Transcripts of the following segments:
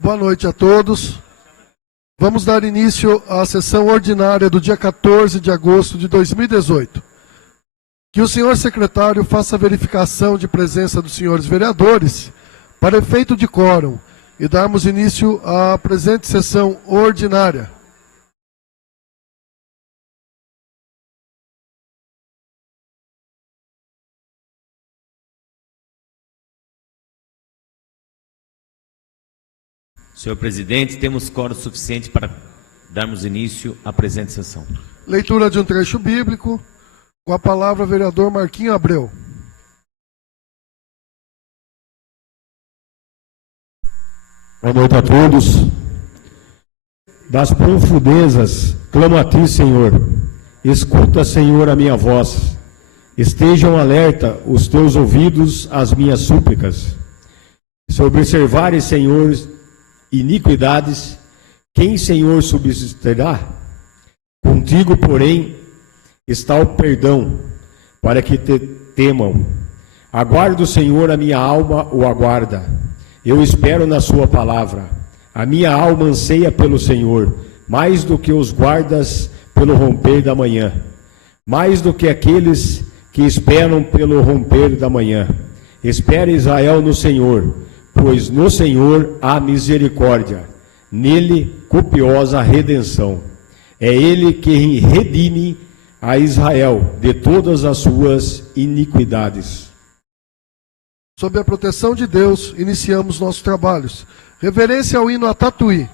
Boa noite a todos. Vamos dar início à sessão ordinária do dia 14 de agosto de 2018. Que o senhor secretário faça a verificação de presença dos senhores vereadores para efeito de quórum e darmos início à presente sessão ordinária. Senhor presidente, temos quórum suficiente para darmos início à presente sessão. Leitura de um trecho bíblico, com a palavra vereador Marquinho Abreu. Boa noite a todos. Das profundezas clamo a ti, Senhor. Escuta, Senhor, a minha voz. Estejam alerta os teus ouvidos às minhas súplicas. Se observares, Senhor, iniquidades, quem, Senhor, subsistirá? Contigo, porém, está o perdão, para que te temam. Aguardo, Senhor, a minha alma o aguarda. Eu espero na sua palavra. A minha alma anseia pelo Senhor, mais do que os guardas pelo romper da manhã, mais do que aqueles que esperam pelo romper da manhã. Espera Israel no Senhor, pois no Senhor há misericórdia, nele copiosa redenção. É ele que redime a Israel de todas as suas iniquidades. Sob a proteção de Deus, iniciamos nossos trabalhos. Reverência ao hino a Tatuí.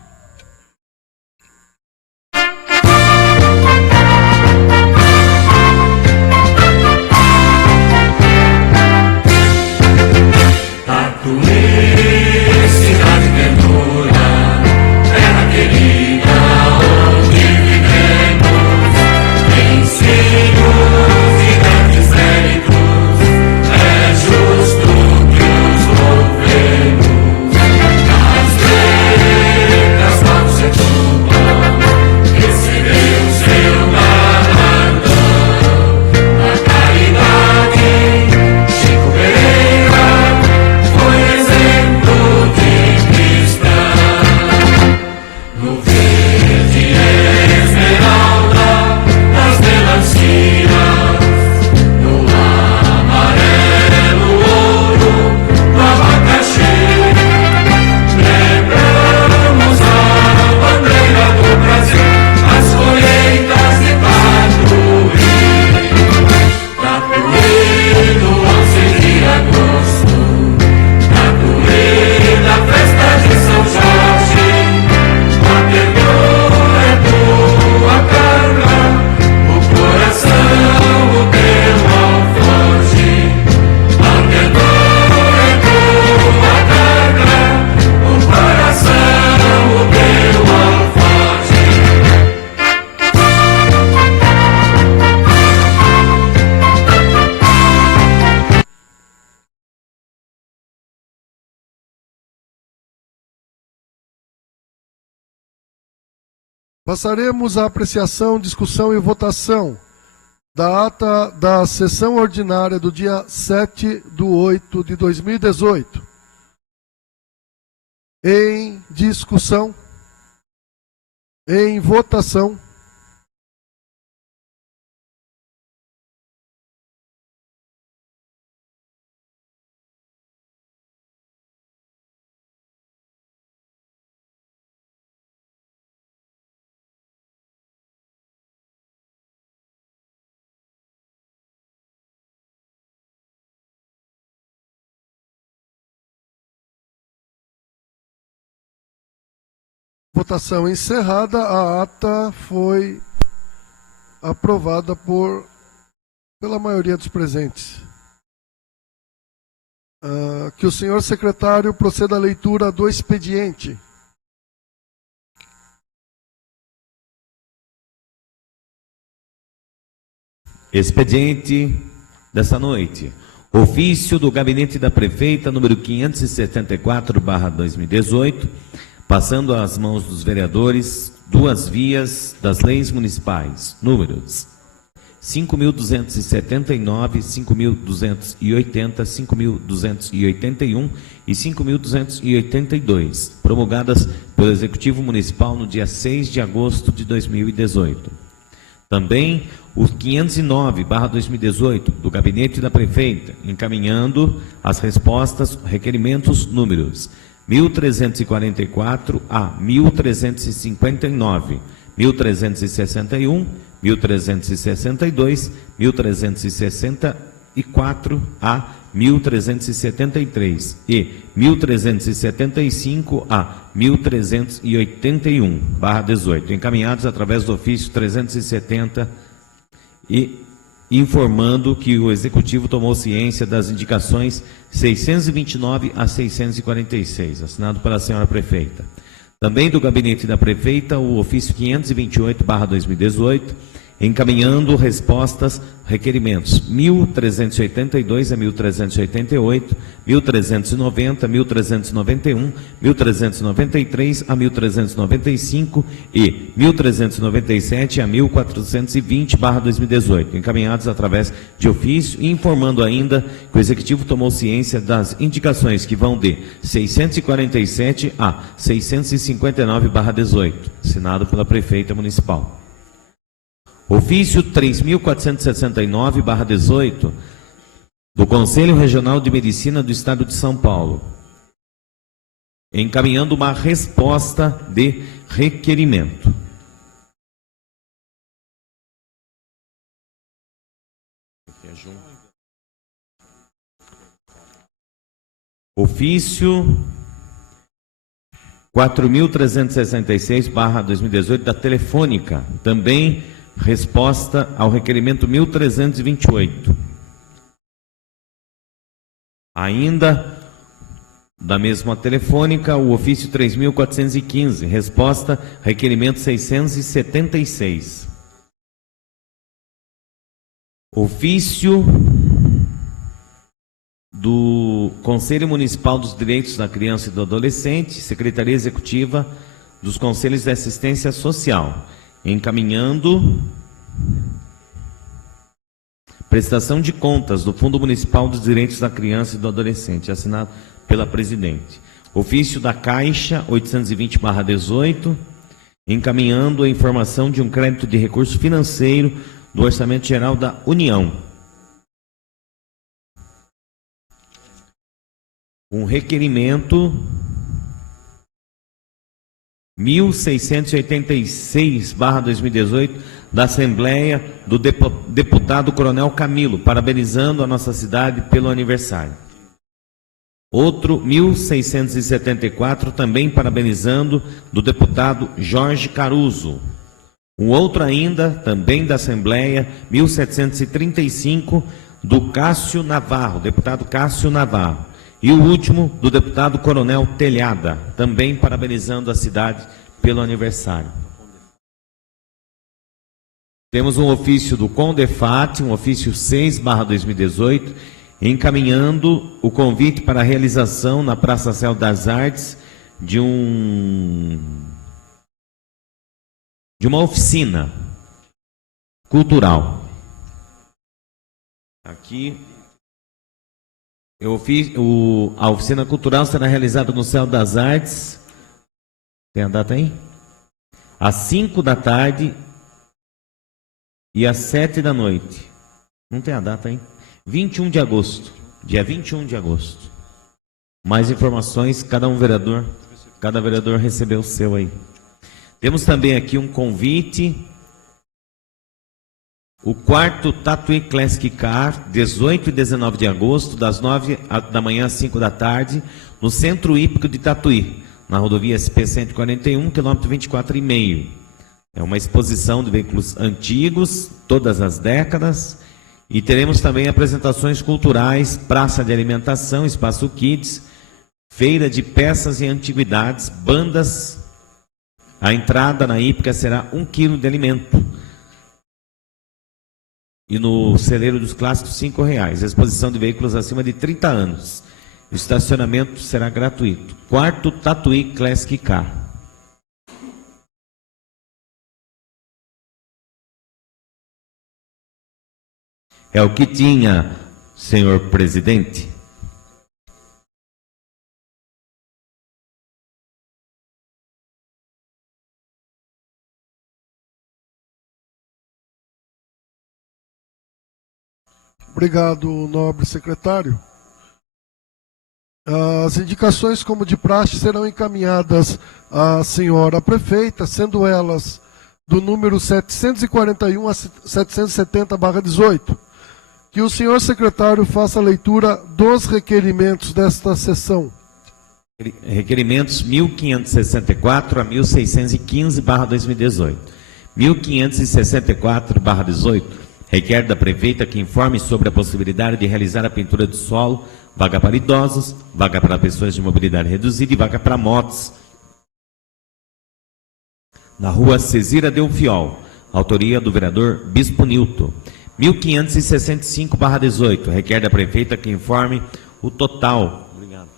Passaremos à apreciação, discussão e votação da ata da sessão ordinária do dia 7/8 de 2018. Em discussão, em votação. Votação encerrada, a ata foi aprovada pela maioria dos presentes. Que o senhor secretário proceda à leitura do expediente. Expediente dessa noite. Ofício do Gabinete da Prefeita, número 574/2018, passando às mãos dos vereadores duas vias das leis municipais, números 5.279, 5.280, 5.281 e 5.282, promulgadas pelo Executivo Municipal no dia 6 de agosto de 2018. Também o 509/2018 do Gabinete da Prefeita, encaminhando as respostas, requerimentos números 1.344 a 1.359, 1.361, 1.362, 1.364 a 1.373 e 1.375 a 1.381/18, encaminhados através do ofício 370 e informando que o Executivo tomou ciência das indicações 629 a 646, assinado pela senhora Prefeita. Também do Gabinete da Prefeita, o ofício 528/2018, encaminhando respostas, requerimentos 1.382 a 1.388, 1.390, 1.391, 1.393 a 1.395 e 1.397 a 1.420/2018, encaminhados através de ofício, e informando ainda que o Executivo tomou ciência das indicações que vão de 647 a 659/18, assinado pela Prefeita Municipal. Ofício 3.469/18 do Conselho Regional de Medicina do Estado de São Paulo, encaminhando uma resposta de requerimento. Ofício 4.366/2018 da Telefônica, também resposta ao requerimento 1.328. Ainda da mesma Telefônica, o ofício 3.415, resposta requerimento 676. Ofício do Conselho Municipal dos Direitos da Criança e do Adolescente, Secretaria Executiva dos Conselhos de Assistência Social, encaminhando prestação de contas do Fundo Municipal dos Direitos da Criança e do Adolescente, assinado pela Presidente. Ofício da Caixa 820/18, encaminhando a informação de um crédito de recurso financeiro do Orçamento Geral da União. Um requerimento 1686/2018 da Assembleia do deputado Coronel Camilo, parabenizando a nossa cidade pelo aniversário. Outro 1674, também parabenizando, do deputado Jorge Caruso. Um outro ainda, também da Assembleia, 1735, do Cássio Navarro, deputado Cássio Navarro. E o último, do deputado Coronel Telhada, também parabenizando a cidade pelo aniversário. Temos um ofício do Condefat, um ofício 6/2018, encaminhando o convite para a realização na Praça Céu das Artes de uma oficina cultural. Aqui a oficina cultural será realizada no Céu das Artes. Tem a data aí? Às 5 da tarde e às 7 da noite. Não tem a data aí? 21 de agosto. Dia 21 de agosto. Mais informações, cada vereador recebeu o seu aí. Temos também aqui um convite. O quarto Tatuí Classic Car, 18 e 19 de agosto, das 9 da manhã às 5 da tarde, no Centro Hípico de Tatuí, na rodovia SP-141, quilômetro 24,5. É uma exposição de veículos antigos, todas as décadas, e teremos também apresentações culturais, praça de alimentação, espaço kids, feira de peças e antiguidades, bandas. A entrada na hípica será 1 quilo de alimento. E no celeiro dos clássicos, R$5. Exposição de veículos acima de 30 anos. O estacionamento será gratuito. Quarto Tatuí Classic Car. É o que tinha, senhor presidente. Obrigado, nobre secretário. As indicações, como de praxe, serão encaminhadas à senhora prefeita, sendo elas do número 741 a 770/18. Que o senhor secretário faça a leitura dos requerimentos desta sessão. Requerimentos 1564 a 1615/2018. 1564/18 requer da prefeita que informe sobre a possibilidade de realizar a pintura de solo, vaga para idosos, vaga para pessoas de mobilidade reduzida e vaga para motos, na rua Cesira Delfiol, autoria do vereador Bispo Nilton. 1565/18 requer da prefeita que informe o total. Obrigado.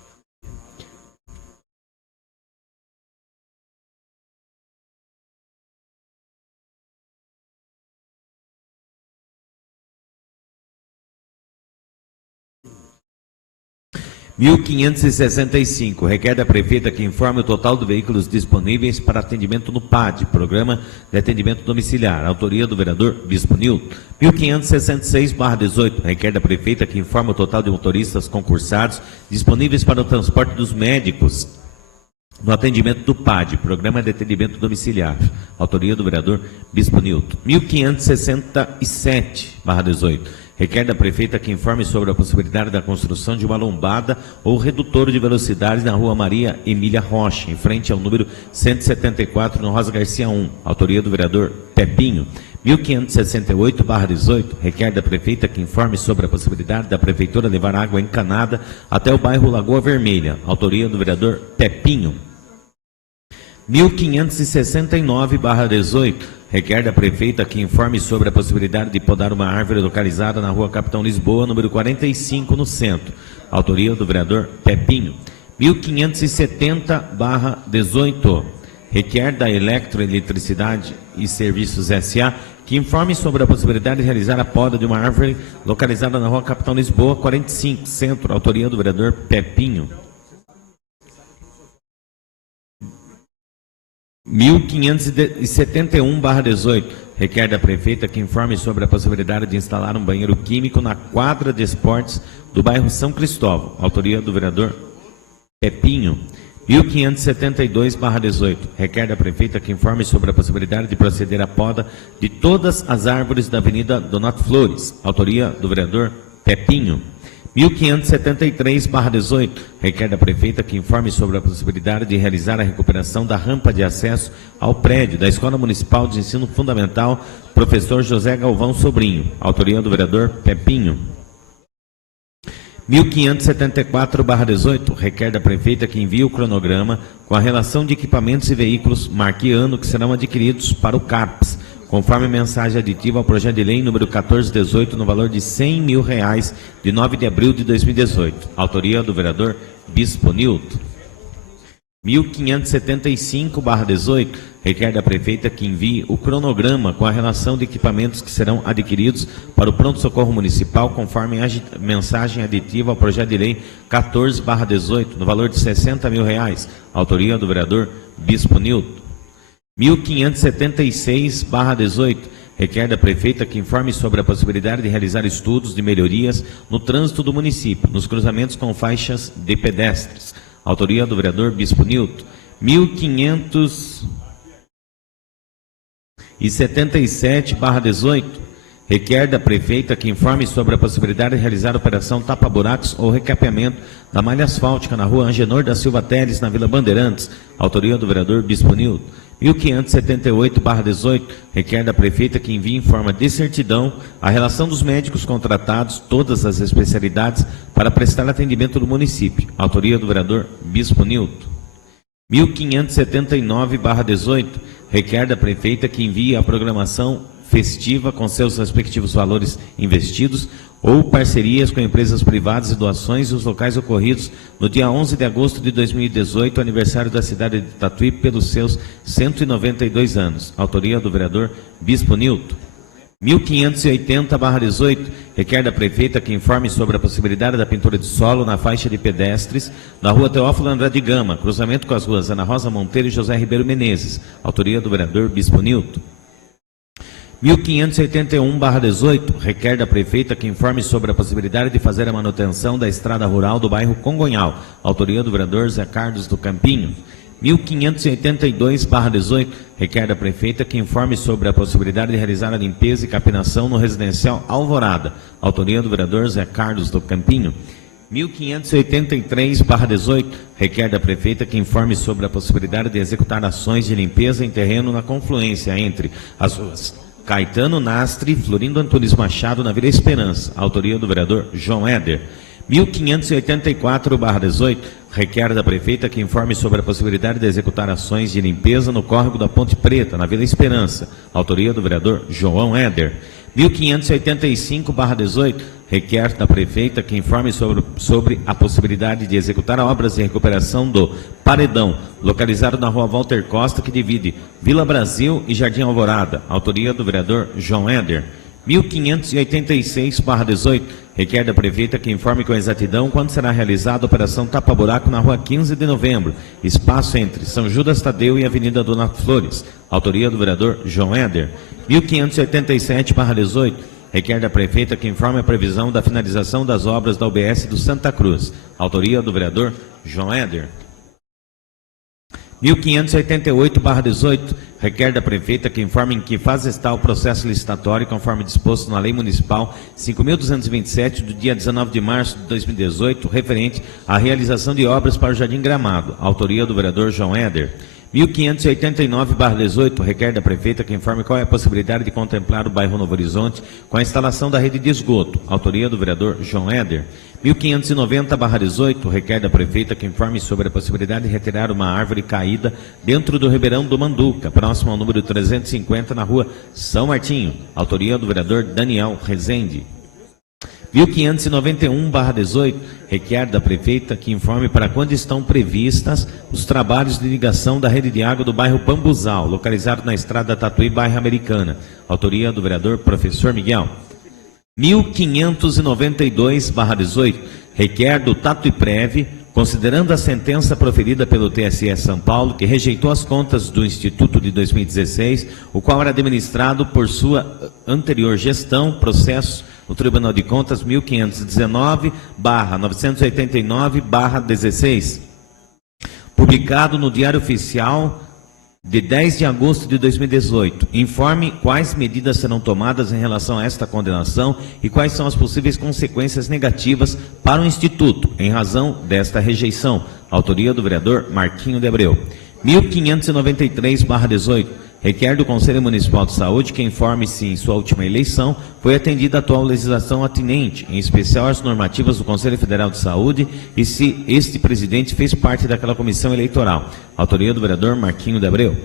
1565, requer da prefeita que informe o total de veículos disponíveis para atendimento no PAD, Programa de Atendimento Domiciliar, autoria do vereador Bispo Nilton. 1566/18, requer da prefeita que informe o total de motoristas concursados disponíveis para o transporte dos médicos no atendimento do PAD, Programa de Atendimento Domiciliar, autoria do vereador Bispo Nilton. 1567/18, requer da prefeita que informe sobre a possibilidade da construção de uma lombada ou redutor de velocidade na rua Maria Emília Rocha, em frente ao número 174, no Rosa Garcia 1, autoria do vereador Pepinho. 1568/18, requer da prefeita que informe sobre a possibilidade da prefeitura levar água encanada até o bairro Lagoa Vermelha, autoria do vereador Pepinho. 1569/18, requer da prefeita que informe sobre a possibilidade de podar uma árvore localizada na rua Capitão Lisboa, número 45, no centro, autoria do vereador Pepinho. 1570/18, requer da Eletricidade e Serviços S.A. que informe sobre a possibilidade de realizar a poda de uma árvore localizada na rua Capitão Lisboa, 45, centro, autoria do vereador Pepinho. 1571/18, requer da prefeita que informe sobre a possibilidade de instalar um banheiro químico na quadra de esportes do bairro São Cristóvão, autoria do vereador Pepinho. 1572/18, requer da prefeita que informe sobre a possibilidade de proceder à poda de todas as árvores da Avenida Donato Flores, autoria do vereador Pepinho. 1573/18, requer da prefeita que informe sobre a possibilidade de realizar a recuperação da rampa de acesso ao prédio da Escola Municipal de Ensino Fundamental Professor José Galvão Sobrinho, autoria do vereador Pepinho. 1574/18, requer da prefeita que envie o cronograma com a relação de equipamentos e veículos, marque e ano que serão adquiridos para o CAPS, conforme mensagem aditiva ao projeto de lei número 1418, no valor de R$100 mil, de 9 de abril de 2018. Autoria do vereador Bispo Nilton. 1575/18, requer da prefeita que envie o cronograma com a relação de equipamentos que serão adquiridos para o pronto-socorro municipal, conforme mensagem aditiva ao projeto de lei 14/18, no valor de R$60 mil. Autoria do vereador Bispo Nilton. 1576/18, requer da prefeita que informe sobre a possibilidade de realizar estudos de melhorias no trânsito do município, nos cruzamentos com faixas de pedestres. Autoria do vereador Bispo Nilton. 1577/18, requer da prefeita que informe sobre a possibilidade de realizar operação tapa-buracos ou recapeamento da malha asfáltica na rua Angenor da Silva Teles, na Vila Bandeirantes. Autoria do vereador Bispo Nilton. 1578/18, requer da prefeita que envie em forma de certidão a relação dos médicos contratados, todas as especialidades, para prestar atendimento no município. Autoria do vereador Bispo Nilton. 1579/18, requer da prefeita que envie a programação festiva com seus respectivos valores investidos ou parcerias com empresas privadas e doações e os locais ocorridos no dia 11 de agosto de 2018, aniversário da cidade de Tatuí, pelos seus 192 anos. Autoria do vereador Bispo Nilton. 1580/18, requer da prefeita que informe sobre a possibilidade da pintura de solo na faixa de pedestres da rua Teófilo Andrade Gama, cruzamento com as ruas Ana Rosa Monteiro e José Ribeiro Menezes, autoria do vereador Bispo Nilton. 1581/18, requer da prefeita que informe sobre a possibilidade de fazer a manutenção da estrada rural do bairro Congonhal, autoria do vereador Zé Carlos do Campinho. 1582/18, requer da prefeita que informe sobre a possibilidade de realizar a limpeza e capinação no residencial Alvorada, autoria do vereador Zé Carlos do Campinho. 1583/18, requer da prefeita que informe sobre a possibilidade de executar ações de limpeza em terreno na confluência entre as ruas Caetano Nastre e Florindo Antunes Machado, na Vila Esperança, autoria do vereador João Éder. 1584/18, requer da prefeita que informe sobre a possibilidade de executar ações de limpeza no córrego da Ponte Preta, na Vila Esperança, autoria do vereador João Éder. 1585/18, requer da prefeita que informe sobre a possibilidade de executar obras de recuperação do paredão, localizado na rua Walter Costa, que divide Vila Brasil e Jardim Alvorada, autoria do vereador João Éder. 1586/18, requer da prefeita que informe com exatidão quando será realizada a operação tapa-buraco na rua 15 de novembro, espaço entre São Judas Tadeu e Avenida Dona Flores, autoria do vereador João Éder. 1587/18, requer da prefeita que informe a previsão da finalização das obras da UBS do Santa Cruz, autoria do vereador João Éder. 1588/18, requer da prefeita que informe em que fase está o processo licitatório conforme disposto na Lei Municipal 5.227 do dia 19 de março de 2018, referente à realização de obras para o Jardim Gramado, autoria do vereador João Éder. 1589/18, requer da prefeita que informe qual é a possibilidade de contemplar o bairro Novo Horizonte com a instalação da rede de esgoto, autoria do vereador João Éder. 1590/18, requer da prefeita que informe sobre a possibilidade de retirar uma árvore caída dentro do Ribeirão do Manduca, próximo ao número 350, na rua São Martinho, autoria do vereador Daniel Rezende. 1591/18, requer da prefeita que informe para quando estão previstas os trabalhos de ligação da rede de água do bairro Pambuzal, localizado na estrada Tatuí, bairro Americana, autoria do vereador professor Miguel. 1592/18, requer do Tatuiprev, considerando a sentença proferida pelo TSE São Paulo, que rejeitou as contas do Instituto de 2016, o qual era administrado por sua anterior gestão, processo no Tribunal de Contas 1519/989/16, publicado no Diário Oficial de 10 de agosto de 2018. Informe quais medidas serão tomadas em relação a esta condenação e quais são as possíveis consequências negativas para o Instituto, em razão desta rejeição. Autoria do vereador Marquinho de Abreu. 1593/18, requer do Conselho Municipal de Saúde que informe se em sua última eleição foi atendida a atual legislação atinente, em especial as normativas do Conselho Federal de Saúde, e se este presidente fez parte daquela comissão eleitoral. Autoria do vereador Marquinho de Abreu.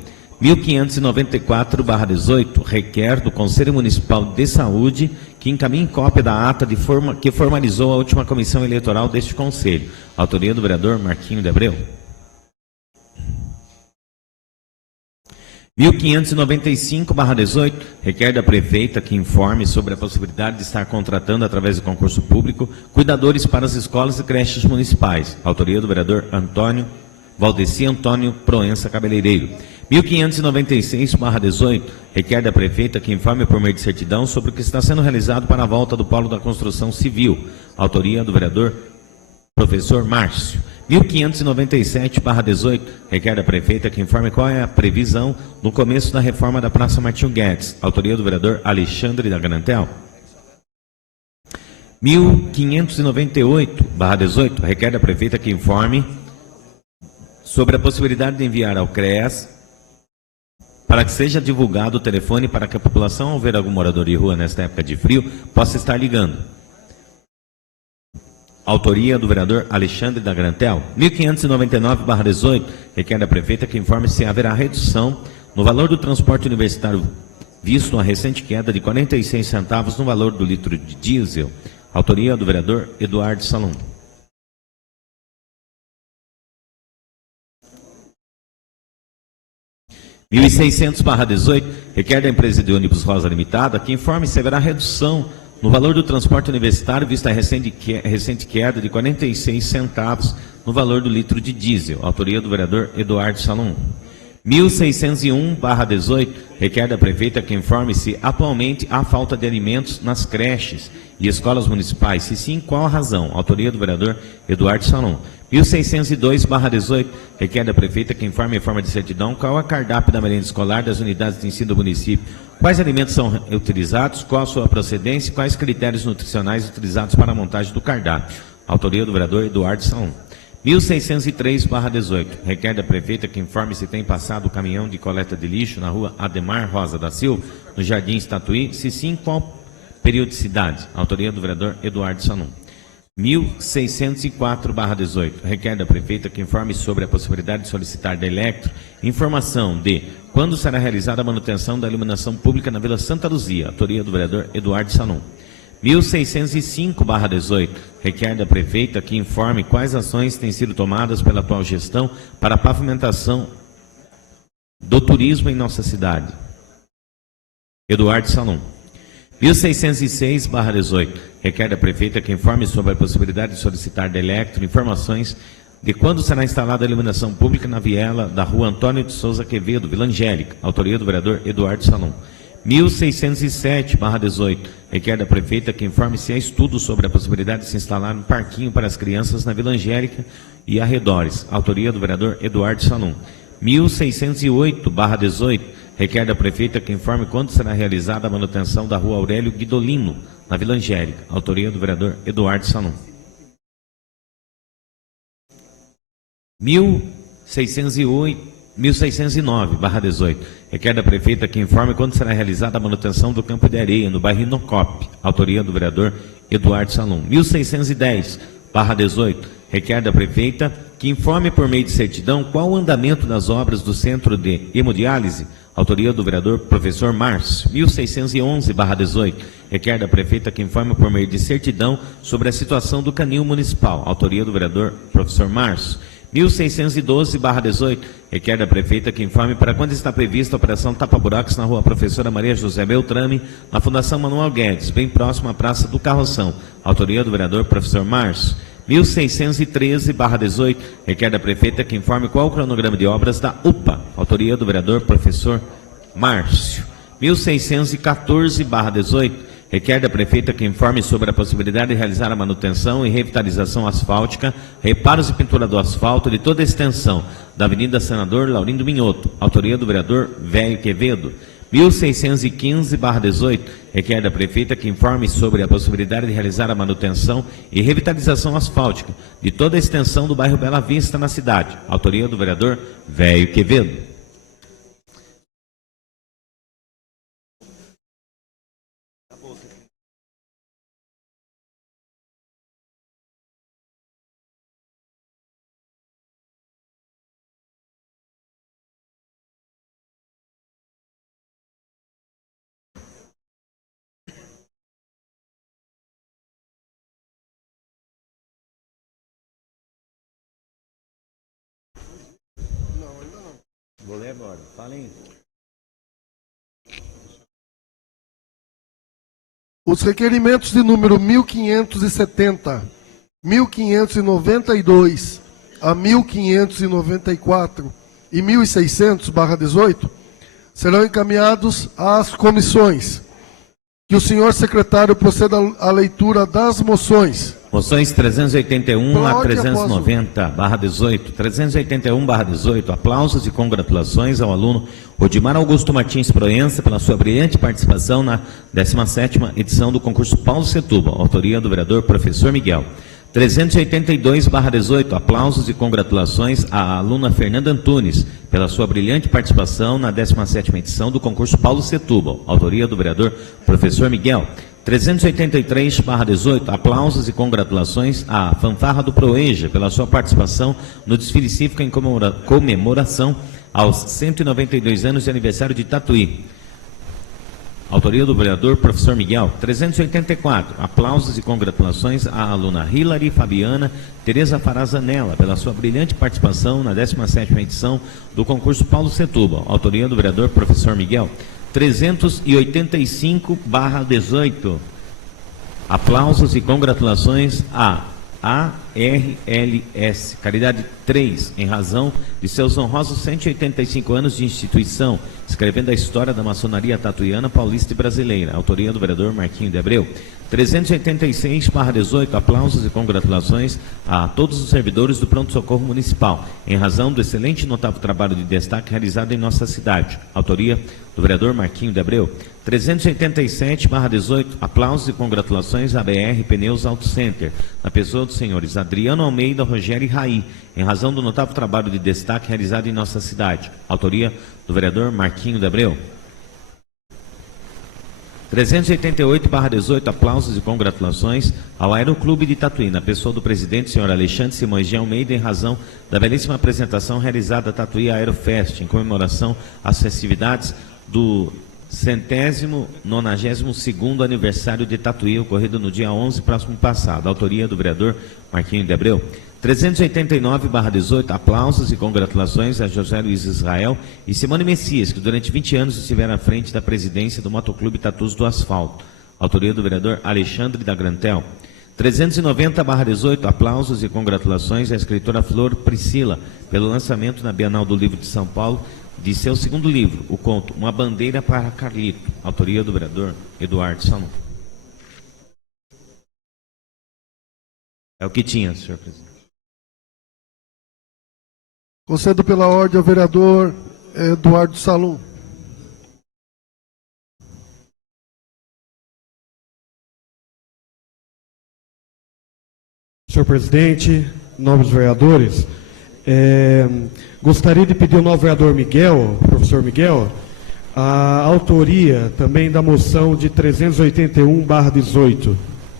1594/18, requer do Conselho Municipal de Saúde que encaminhe cópia da ata que formalizou a última comissão eleitoral deste Conselho. Autoria do vereador Marquinho de Abreu. 1595/18, requer da prefeita que informe sobre a possibilidade de estar contratando, através de concurso público, cuidadores para as escolas e creches municipais. Autoria do vereador Valdeci Antônio Proença Cabeleireiro. 1596/18, requer da prefeita que informe por meio de certidão sobre o que está sendo realizado para a volta do polo da construção civil. Autoria do vereador professor Márcio. 1597/18, requer da prefeita que informe qual é a previsão no começo da reforma da Praça Martinho Guedes. Autoria do vereador Alexandre da Garantel. 1598/18, requer da prefeita que informe sobre a possibilidade de enviar ao CREAS para que seja divulgado o telefone para que a população, ao ver algum morador de rua nesta época de frio, possa estar ligando. Autoria do vereador Alexandre da Garantel. 1599/18, requer da prefeita que informe se haverá redução no valor do transporte universitário, visto a recente queda de 46 centavos no valor do litro de diesel. Autoria do vereador Eduardo Salom. 1.600/18, requer da empresa de ônibus Rosa Limitada que informe se haverá redução no valor do transporte universitário, vista a recente queda de 46 centavos no valor do litro de diesel. Autoria do vereador Eduardo Salum. 1.601/18, requer da prefeita que informe se atualmente há falta de alimentos nas creches e escolas municipais, se sim, qual a razão. Autoria do vereador Eduardo Salum. 1.602/18, requer da prefeita que informe em forma de certidão qual é o cardápio da merenda escolar das unidades de ensino do município, quais alimentos são utilizados, qual a sua procedência e quais critérios nutricionais utilizados para a montagem do cardápio. Autoria do vereador Eduardo Salum. 1.603/18, requer da prefeita que informe se tem passado o caminhão de coleta de lixo na rua Ademar Rosa da Silva, no Jardim Tatuí, se sim, qual periodicidade. Autoria do vereador Eduardo Salum. 1.604/18, requer da prefeita que informe sobre a possibilidade de solicitar da Electro informação de quando será realizada a manutenção da iluminação pública na Vila Santa Luzia. Autoria do vereador Eduardo Salum. 1.605/18, requer da prefeita que informe quais ações têm sido tomadas pela atual gestão para a pavimentação do turismo em nossa cidade. Eduardo Salum. 1.606/18, requer da prefeita que informe sobre a possibilidade de solicitar da Electro informações de quando será instalada a iluminação pública na viela da rua Antônio de Souza Quevedo, Vila Angélica. Autoria do vereador Eduardo Salum. 1.607/18, requer da prefeita que informe se há estudo sobre a possibilidade de se instalar um parquinho para as crianças na Vila Angélica e arredores. Autoria do vereador Eduardo Salum. 1.608/18, requer da prefeita que informe quando será realizada a manutenção da rua Aurélio Guidolino, na Vila Angélica. Autoria do vereador Eduardo Salum. 1.609/18, requer da prefeita que informe quando será realizada a manutenção do campo de areia no bairro Inocop. Autoria do vereador Eduardo Salum. 1.610/18, requer da prefeita que informe por meio de certidão qual o andamento das obras do centro de hemodiálise. Autoria do vereador professor Márcio. 1.611/18, requer da prefeita que informe por meio de certidão sobre a situação do canil municipal. Autoria do vereador professor Márcio. 1.612/18, requer da prefeita que informe para quando está prevista a operação tapa-buracos na rua Professora Maria José Beltrame, na Fundação Manuel Guedes, bem próximo à Praça do Carroção. Autoria do vereador professor Márcio. 1.613/18, requer da prefeita que informe qual o cronograma de obras da UPA. Autoria do vereador professor Márcio. 1.614/18, requer da prefeita que informe sobre a possibilidade de realizar a manutenção e revitalização asfáltica, reparos e pintura do asfalto de toda a extensão da Avenida Senador Laurindo Minhoto. Autoria do vereador Velho Quevedo. 1.615/18, requer da prefeita que informe sobre a possibilidade de realizar a manutenção e revitalização asfáltica de toda a extensão do bairro Bela Vista na cidade. Autoria do vereador Velho Quevedo. Vou ler agora. Falem. Os requerimentos de número 1.570, 1.592 a 1.594 e 1.600/18 serão encaminhados às comissões. Que o senhor secretário proceda à leitura das moções. Moções 381 a 390/18. 381/18. Aplausos e congratulações ao aluno Odimar Augusto Martins Proença pela sua brilhante participação na 17ª edição do concurso Paulo Setúbal. Autoria do vereador professor Miguel. 382/18. Aplausos e congratulações à aluna Fernanda Antunes pela sua brilhante participação na 17ª edição do concurso Paulo Setúbal. Autoria do vereador professor Miguel. 383/18. Aplausos e congratulações à Fanfarra do Proeja pela sua participação no desfile cívico em comemoração aos 192 anos de aniversário de Tatuí. Autoria do vereador professor Miguel. 384. Aplausos e congratulações à aluna Hilary Fabiana Tereza Farazanella pela sua brilhante participação na 17ª edição do concurso Paulo Setúbal. Autoria do vereador professor Miguel. 385/18. Aplausos e congratulações a ARLS Caridade 3, em razão de seus honrosos 185 anos de instituição, escrevendo a história da maçonaria tatuiana, paulista e brasileira. Autoria do vereador Marquinho de Abreu. 386/18. Aplausos e congratulações a todos os servidores do Pronto-Socorro Municipal, em razão do excelente e notável trabalho de destaque realizado em nossa cidade. Autoria do vereador Marquinho de Abreu. 387/18. Aplausos e congratulações à BR Pneus Auto Center, na pessoa dos senhores Adriano Almeida, Rogério e Raí, em razão do notável trabalho de destaque realizado em nossa cidade. Autoria do vereador Marquinho de Abreu. 388/18. Aplausos e congratulações ao Aeroclube de Tatuí, na pessoa do presidente, senhor Alexandre Simões de Almeida, em razão da belíssima apresentação realizada a Tatuí Aerofest, em comemoração às festividades do 192º aniversário de Tatuí, ocorrido no dia 11 próximo passado. Autoria do vereador Marquinho de Abreu. 389/18. Aplausos e congratulações a José Luiz Israel e Simone Messias, que durante 20 anos estiveram à frente da presidência do Motoclube Tatus do Asfalto. Autoria do vereador Alexandre da Grantel. 390/18. Aplausos e congratulações à escritora Flor Priscila pelo lançamento na Bienal do Livro de São Paulo de seu segundo livro, o conto Uma Bandeira para Carlito. Autoria do vereador Eduardo Salom. É o que tinha, senhor presidente. Concedo pela ordem ao vereador Eduardo Salum. Senhor presidente, nobres vereadores, gostaria de pedir ao novo vereador Miguel, professor Miguel, a autoria também da moção de 381/18,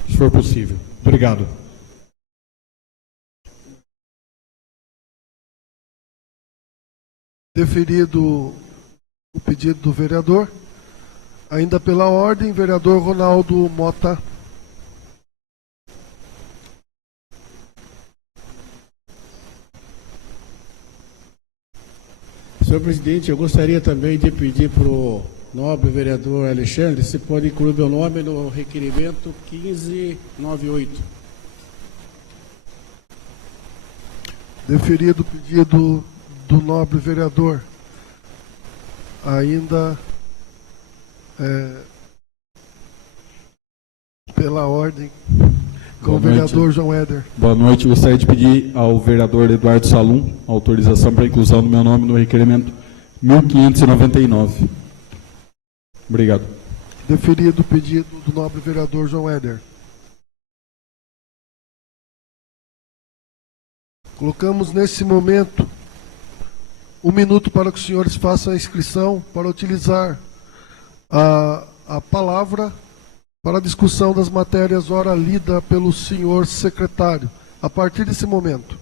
se for possível. Obrigado. Deferido o pedido do vereador. Ainda pela ordem, vereador Ronaldo Mota. Senhor presidente, eu gostaria também de pedir para o nobre vereador Alexandre se pode incluir meu nome no requerimento 1598. Deferido o pedido do nobre vereador. Ainda pela ordem, com o vereador João Éder. Boa noite. Gostaria de pedir ao vereador Eduardo Salum autorização para a inclusão do meu nome no requerimento 1599. Obrigado. Deferido o pedido do nobre vereador João Éder. Colocamos nesse momento 1 minuto para que os senhores façam a inscrição para utilizar a palavra para a discussão das matérias ora lida pelo senhor secretário. A partir desse momento.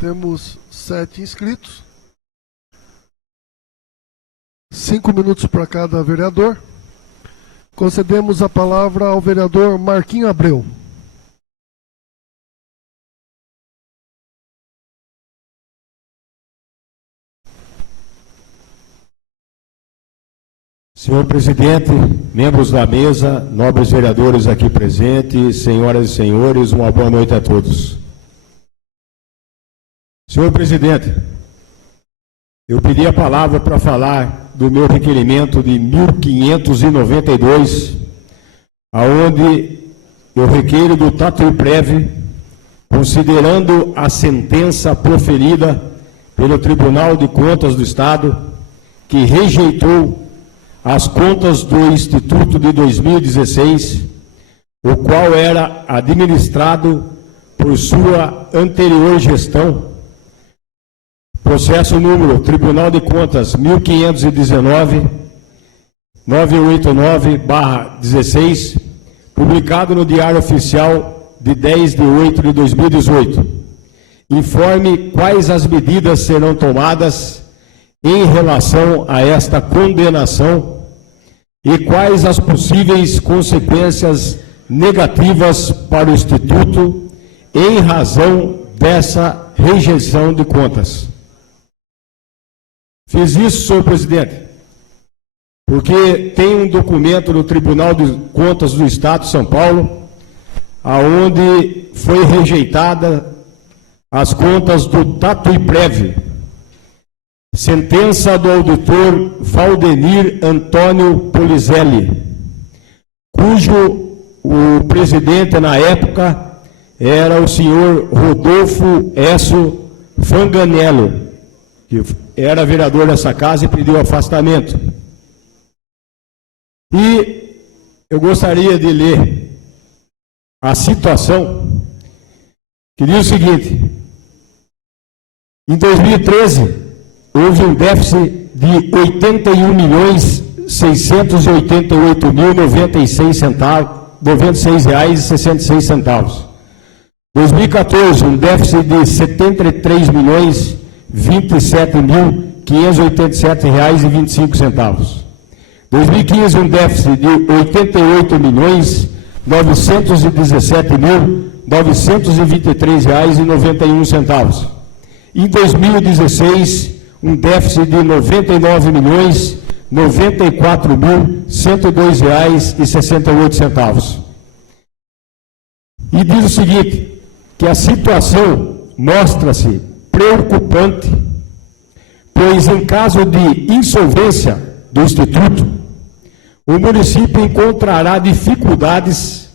Temos 7 inscritos. 5 minutos para cada vereador. Concedemos a palavra ao vereador Marquinho Abreu. Senhor presidente, membros da mesa, nobres vereadores aqui presentes, senhoras e senhores, uma boa noite a todos. Senhor presidente, eu pedi a palavra para falar do meu requerimento de 1592, aonde eu requeiro do Tatuapévi, considerando a sentença proferida pelo Tribunal de Contas do Estado, que rejeitou as contas do Instituto de 2016, o qual era administrado por sua anterior gestão. Processo número Tribunal de Contas 1519, 989/16, publicado no Diário Oficial de 10 de 8 de 2018. Informe quais as medidas serão tomadas em relação a esta condenação e quais as possíveis consequências negativas para o Instituto em razão dessa rejeição de contas. Fiz isso, senhor presidente, porque tem um documento no Tribunal de Contas do Estado de São Paulo, aonde foi rejeitada as contas do Tatuapévi. Sentença do auditor Valdenir Antônio Polizelli, cujo o presidente na época era o senhor Rodolfo Esso Fanganello, que era vereador dessa casa e pediu afastamento. E eu gostaria de ler a situação, que diz o seguinte: em 2013, houve um déficit de R$ 81.688.096,66. 2014, um déficit de R$ 73.027.587,25. 2015, um déficit de R$ 88.917.923,91. Em 2016, um déficit de R$ 99.094.102,68. E diz o seguinte, que a situação mostra-se preocupante, pois em caso de insolvência do Instituto, o município encontrará dificuldades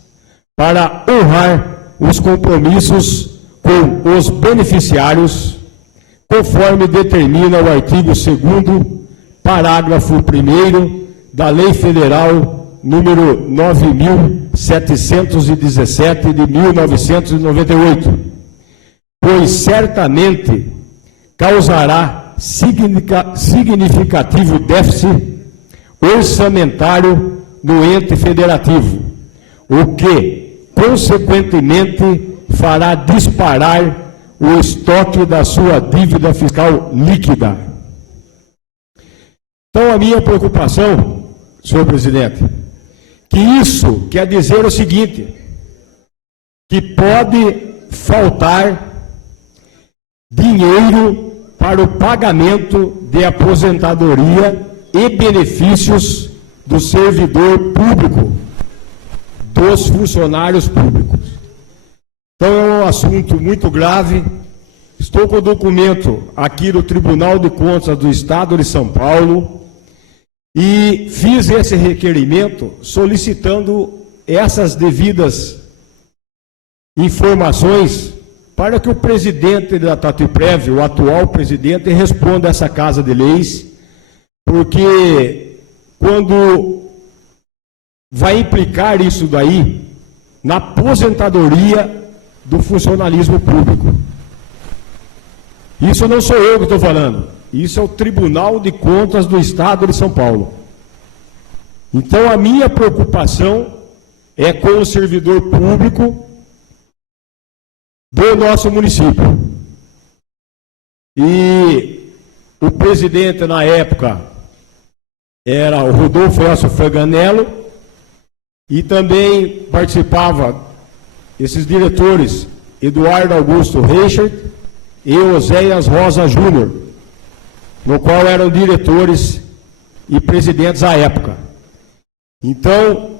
para honrar os compromissos com os beneficiários, conforme determina o artigo 2º, parágrafo 1º da Lei Federal número 9.717 de 1998, pois certamente causará significativo déficit orçamentário no ente federativo, o que, consequentemente, fará disparar o estoque da sua dívida fiscal líquida. Então, a minha preocupação, senhor presidente, que isso quer dizer o seguinte, que pode faltar dinheiro para o pagamento de aposentadoria e benefícios do servidor público, dos funcionários públicos. Então é um assunto muito grave. Estou com o documento aqui do Tribunal de Contas do Estado de São Paulo e fiz esse requerimento solicitando essas devidas informações para que o presidente da Tatuapévi, o atual presidente, responda a essa Casa de Leis, porque quando vai implicar isso daí na aposentadoria do funcionalismo público. Isso não sou eu que estou falando, isso é o Tribunal de Contas do Estado de São Paulo. Então a minha preocupação é com o servidor público do nosso município. E o presidente na época era o Rodolfo Esso Fanganello, e também participavam esses diretores, Eduardo Augusto Reichert e Oséias Rosa Júnior, no qual eram diretores e presidentes à época. Então,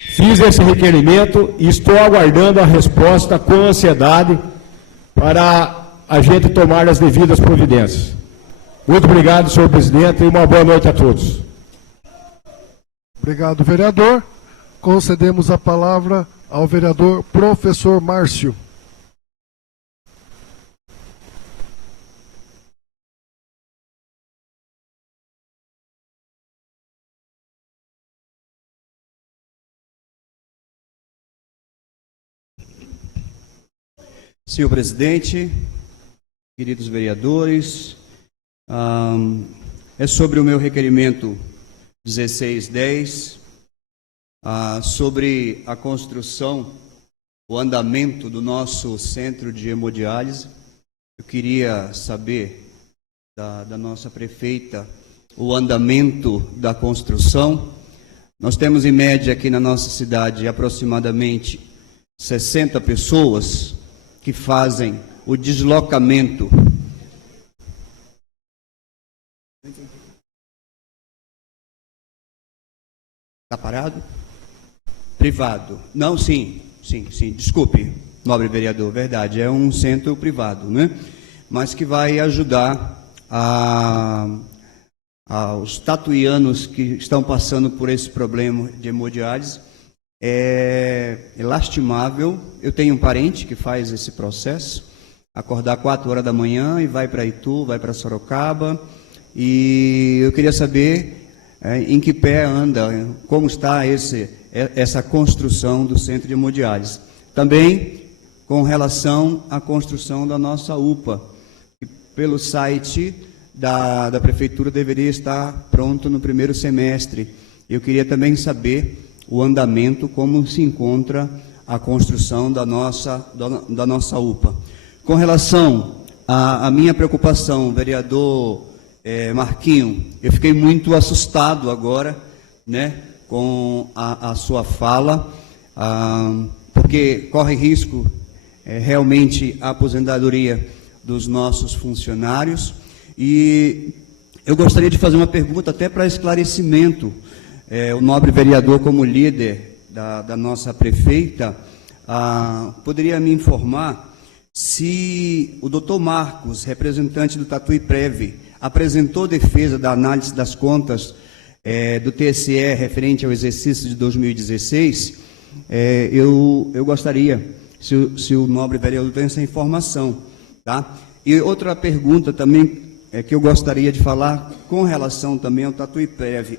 fiz esse requerimento e estou aguardando a resposta com ansiedade para a gente tomar as devidas providências. Muito obrigado, senhor presidente, e uma boa noite a todos. Obrigado, vereador. Concedemos a palavra ao vereador professor Márcio. Senhor presidente, queridos vereadores, é sobre o meu requerimento 1610, sobre a construção, o andamento do nosso centro de hemodiálise. Eu queria saber da nossa prefeita o andamento da construção. Nós temos em média aqui na nossa cidade aproximadamente 60 pessoas que fazem o deslocamento. Está parado? Privado. Não, sim, desculpe, nobre vereador, verdade, é um centro privado, né? Mas que vai ajudar aos tatuianos que estão passando por esse problema de hemodiálise. É lastimável. Eu tenho um parente que faz esse processo, acordar 4 horas da manhã e vai para Itu, vai para Sorocaba, e eu queria saber em que pé anda, como está essa construção do centro de hemodiálise. Também com relação à construção da nossa UPA, que pelo site da prefeitura deveria estar pronto no primeiro semestre. Eu queria também saber o andamento, como se encontra a construção da nossa UPA. Com relação à minha preocupação, vereador Marquinho, eu fiquei muito assustado agora, né, com a sua fala, porque corre risco realmente a aposentadoria dos nossos funcionários, e eu gostaria de fazer uma pergunta até para esclarecimento. O nobre vereador, como líder da nossa prefeita, poderia me informar se o doutor Marcos, representante do Tatuiprev, apresentou defesa da análise das contas do TSE referente ao exercício de 2016. Eu gostaria, se o nobre vereador tem essa informação, tá? E outra pergunta também que eu gostaria de falar com relação também ao Tatuiprev.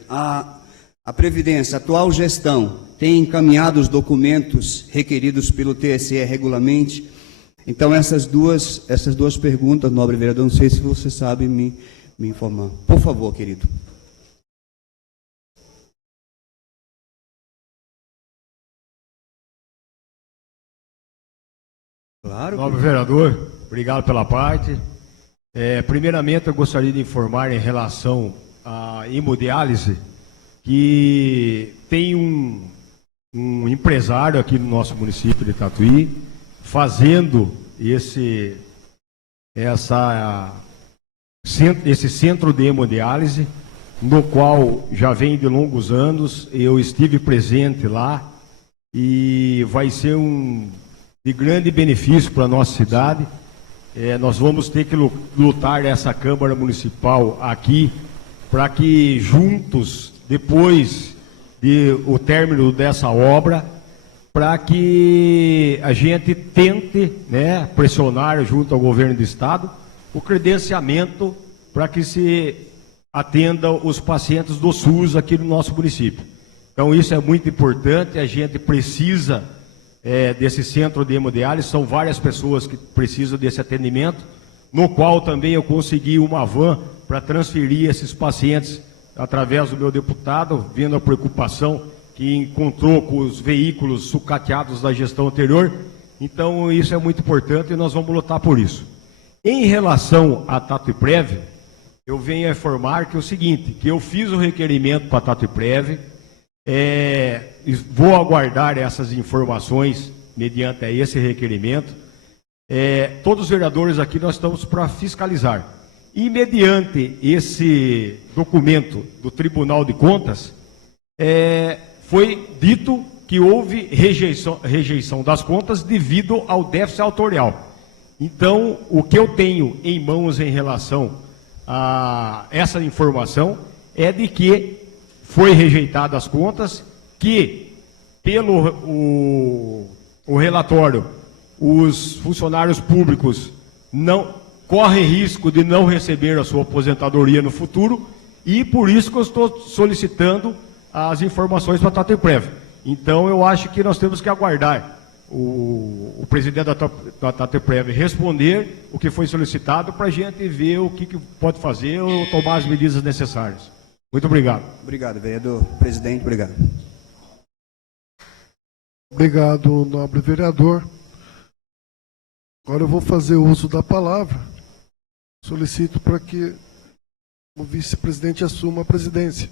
A Previdência, a atual gestão, tem encaminhado os documentos requeridos pelo TSE regularmente? Então, essas duas perguntas, nobre vereador, não sei se você sabe me informar. Por favor, querido. Claro. Nobre vereador, obrigado pela parte. Primeiramente, eu gostaria de informar em relação à hemodiálise, que tem um empresário aqui no nosso município de Tatuí fazendo esse centro de hemodiálise, no qual já vem de longos anos. Eu estive presente lá e vai ser de grande benefício para a nossa cidade. Nós vamos ter que lutar essa Câmara Municipal aqui para que juntos, depois do término dessa obra, para que a gente tente, né, pressionar junto ao governo do estado o credenciamento para que se atenda os pacientes do SUS aqui no nosso município. Então isso é muito importante, a gente precisa desse centro de hemodiálise, são várias pessoas que precisam desse atendimento, no qual também eu consegui uma van para transferir esses pacientes através do meu deputado, vendo a preocupação que encontrou com os veículos sucateados da gestão anterior. Então isso é muito importante e nós vamos lutar por isso. Em relação à Tatuiprev, eu venho a informar que é o seguinte, que eu fiz o requerimento para a Tatuiprev, vou aguardar essas informações mediante esse requerimento. Todos os vereadores aqui nós estamos para fiscalizar. E mediante esse documento do Tribunal de Contas, foi dito que houve rejeição das contas devido ao déficit autorial. Então, o que eu tenho em mãos em relação a essa informação é de que foi rejeitada as contas, que pelo o relatório, os funcionários públicos não correm risco de não receber a sua aposentadoria no futuro, e por isso que eu estou solicitando as informações para a Tateprev. Então, eu acho que nós temos que aguardar o presidente da Tateprev responder o que foi solicitado para a gente ver o que pode fazer ou tomar as medidas necessárias. Muito obrigado. Obrigado, vereador. Presidente, obrigado. Obrigado, nobre vereador. Agora eu vou fazer uso da palavra. Solicito para que o vice-presidente assuma a presidência.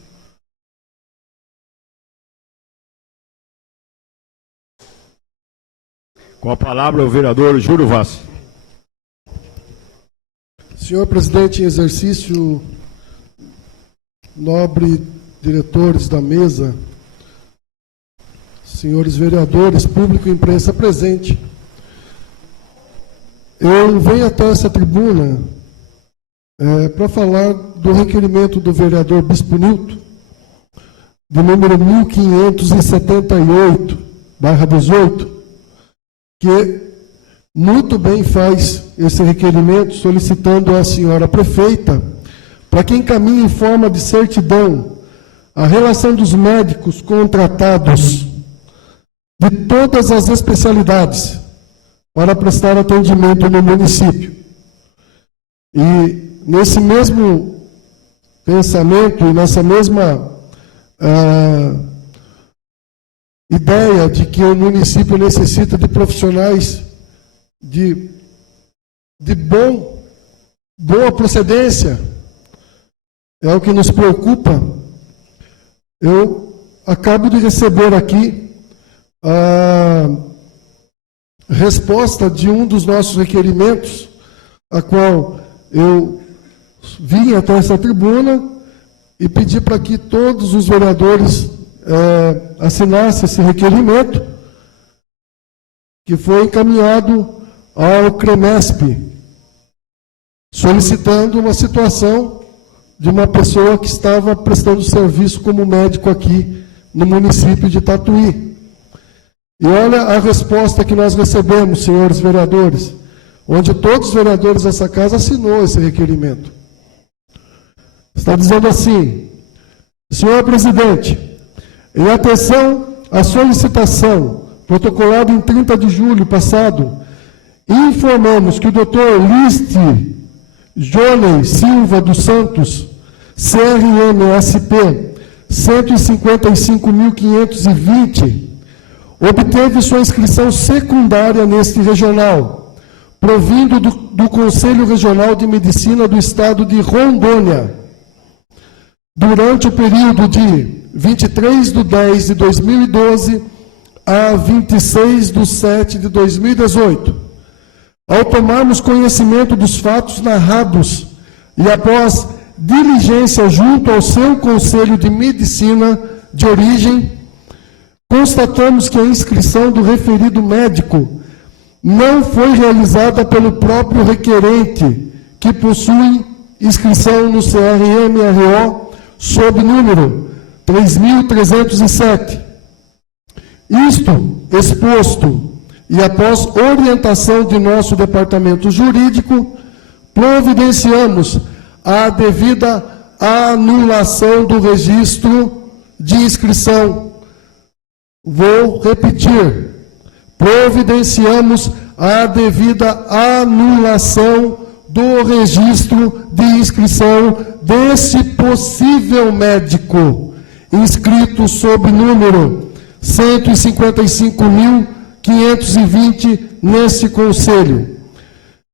Com a palavra o vereador Júlio Vaz. Senhor presidente em exercício, nobre diretores da mesa, senhores vereadores, público e imprensa presente, eu venho até essa tribuna para falar do requerimento do vereador Bispo Nilton, do número 1578/18, que muito bem faz esse requerimento, solicitando à senhora prefeita para que encaminhe em forma de certidão a relação dos médicos contratados de todas as especialidades para prestar atendimento no município. E nesse mesmo pensamento e nessa mesma ideia de que o município necessita de profissionais de boa procedência, é o que nos preocupa. Eu acabo de receber aqui a resposta de um dos nossos requerimentos, a qual eu vim até essa tribuna e pedi para que todos os vereadores assinassem esse requerimento, que foi encaminhado ao CREMESP, solicitando uma situação de uma pessoa que estava prestando serviço como médico aqui no município de Tatuí. E olha a resposta que nós recebemos, senhores vereadores, onde todos os vereadores dessa casa assinou esse requerimento. Está dizendo assim: senhor presidente, em atenção à solicitação protocolada em 30 de julho passado, informamos que o Dr. Liste Johnny Silva dos Santos, CRMSP 155.520, obteve sua inscrição secundária neste regional, provindo do Conselho Regional de Medicina do Estado de Rondônia, durante o período de 23/10/2012 a 26/7/2018. Ao tomarmos conhecimento dos fatos narrados e após diligência junto ao seu Conselho de Medicina de origem, constatamos que a inscrição do referido médico não foi realizada pelo próprio requerente, que possui inscrição no CRMRO sob número 3.307. Isto exposto, e após orientação de nosso departamento jurídico, providenciamos a devida anulação do registro de inscrição. Vou repetir: providenciamos a devida anulação do registro de inscrição desse possível médico, inscrito sob número 155.520 nesse conselho.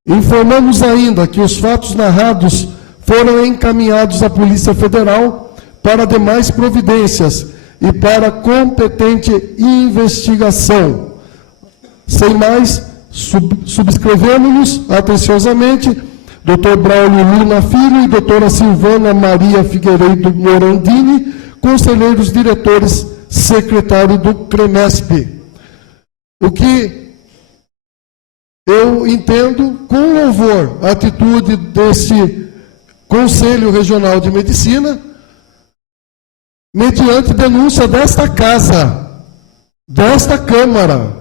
Informamos ainda que os fatos narrados foram encaminhados à Polícia Federal para demais providências e para competente investigação. Sem mais, subscrevemos-nos atenciosamente Dr. Braulio Luna Filho e doutora Silvana Maria Figueiredo Morandini, conselheiros diretores secretário do CREMESP. O que eu entendo com louvor a atitude desse Conselho Regional de Medicina, mediante denúncia desta casa, desta Câmara.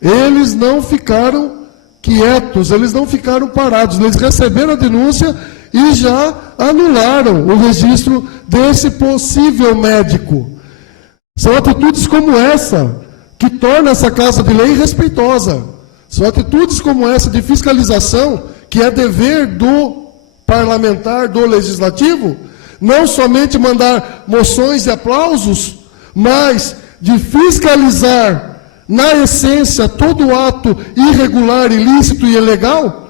Eles não ficaram quietos, eles não ficaram parados, eles receberam a denúncia e já anularam o registro desse possível médico. São atitudes como essa que torna essa Casa de Lei respeitosa. São atitudes como essa de fiscalização, que é dever do parlamentar, do legislativo, não somente mandar moções e aplausos, mas de fiscalizar, na essência, todo ato irregular, ilícito e ilegal,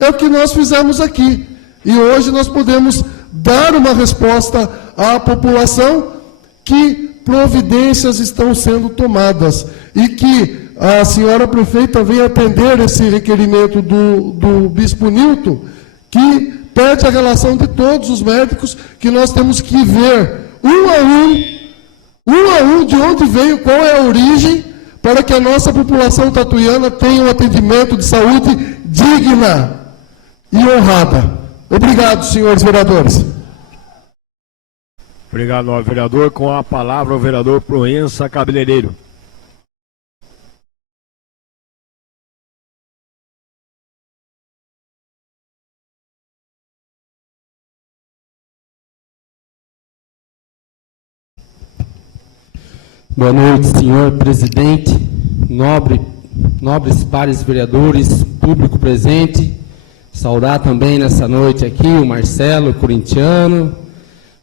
é o que nós fizemos aqui. E hoje nós podemos dar uma resposta à população que providências estão sendo tomadas e que a senhora prefeita vem atender esse requerimento do bispo Nilton, que pede a relação de todos os médicos, que nós temos que ver um a um de onde veio, qual é a origem, para que a nossa população tatuiana tenha um atendimento de saúde digna e honrada. Obrigado, senhores vereadores. Obrigado ao vereador. Com a palavra o vereador Proença Cabeleireiro. Boa noite, senhor presidente, nobres pares vereadores, público presente. Saudar também nessa noite aqui o Marcelo, corintiano,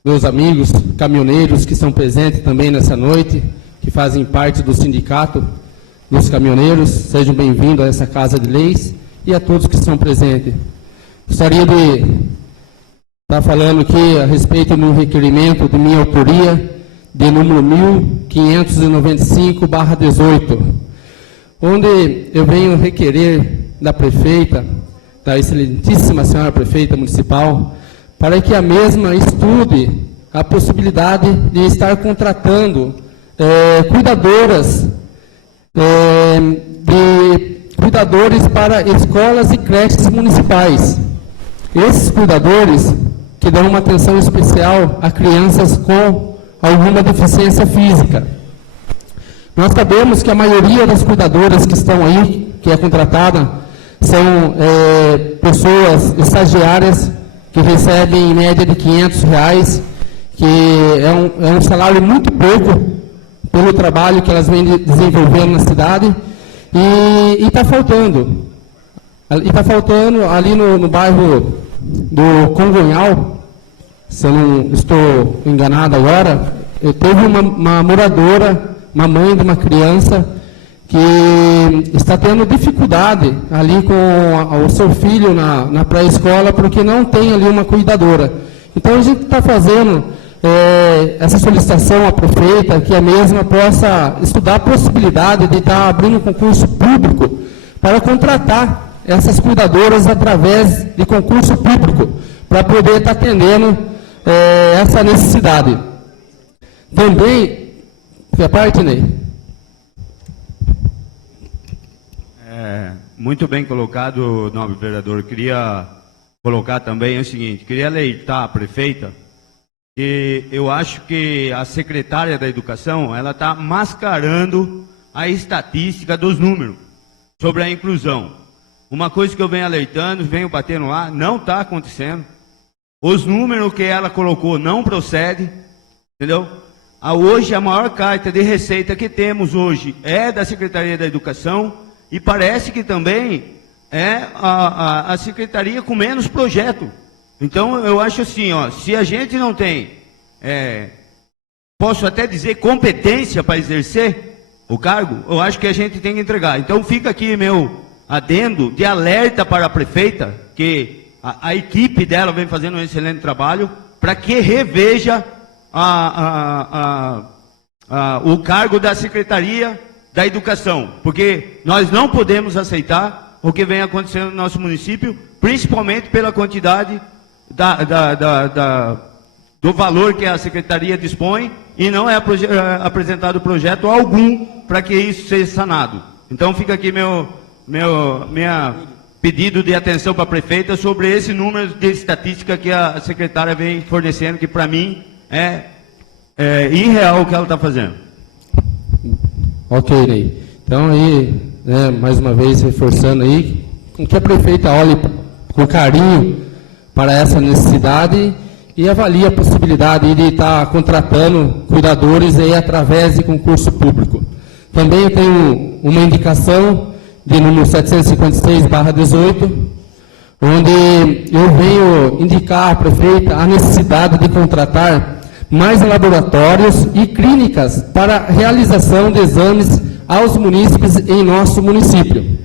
meus amigos caminhoneiros que estão presentes também nessa noite, que fazem parte do sindicato dos caminhoneiros. Sejam bem-vindos a essa Casa de Leis e a todos que estão presentes. Gostaria de estar falando aqui a respeito de um requerimento de minha autoria, de número 1595/18, onde eu venho requerer da prefeita, da excelentíssima senhora prefeita municipal, para que a mesma estude a possibilidade de estar contratando cuidadores para escolas e creches municipais. Esses cuidadores que dão uma atenção especial a crianças com alguma deficiência física. Nós sabemos que a maioria das cuidadoras que estão aí, que é contratada, são pessoas estagiárias que recebem em média de R$500, que é um salário muito pouco pelo trabalho que elas vêm desenvolvendo na cidade, e está faltando. E está faltando ali no bairro do Congonhal, se eu não estou enganado agora, teve uma moradora, uma mãe de uma criança, que está tendo dificuldade ali com o seu filho na pré-escola, porque não tem ali uma cuidadora. Então a gente está fazendo essa solicitação à prefeita, que a mesma possa estudar a possibilidade de estar abrindo um concurso público para contratar essas cuidadoras através de concurso público, para poder estar atendendo essa necessidade. Também, que a parte, Ney? Muito bem colocado, nobre vereador. Queria colocar também o seguinte, queria alertar a prefeita que eu acho que a secretária da Educação, ela está mascarando a estatística dos números sobre a inclusão. Uma coisa que eu venho alertando, venho batendo lá, não está acontecendo. Os números que ela colocou não procedem, entendeu? Hoje a maior carta de receita que temos hoje é da Secretaria da Educação, e parece que também é a secretaria com menos projeto. Então eu acho assim, ó, se a gente não tem, posso até dizer, competência para exercer o cargo, eu acho que a gente tem que entregar. Então fica aqui meu adendo de alerta para a prefeita, que a equipe dela vem fazendo um excelente trabalho, para que reveja o cargo da Secretaria da Educação, porque nós não podemos aceitar o que vem acontecendo no nosso município, principalmente pela quantidade do valor que a Secretaria dispõe e não é apresentado projeto algum para que isso seja sanado. Então fica aqui minha pedido de atenção para a prefeita sobre esse número de estatística que a secretária vem fornecendo, que para mim é irreal o que ela está fazendo. Ok, Ney. Então aí, né, mais uma vez reforçando aí, que a prefeita olhe com carinho para essa necessidade e avalie a possibilidade de estar contratando cuidadores aí através de concurso público. Também eu tenho uma indicação de número 756/18, onde eu venho indicar à prefeita a necessidade de contratar mais laboratórios e clínicas para a realização de exames aos munícipes em nosso município.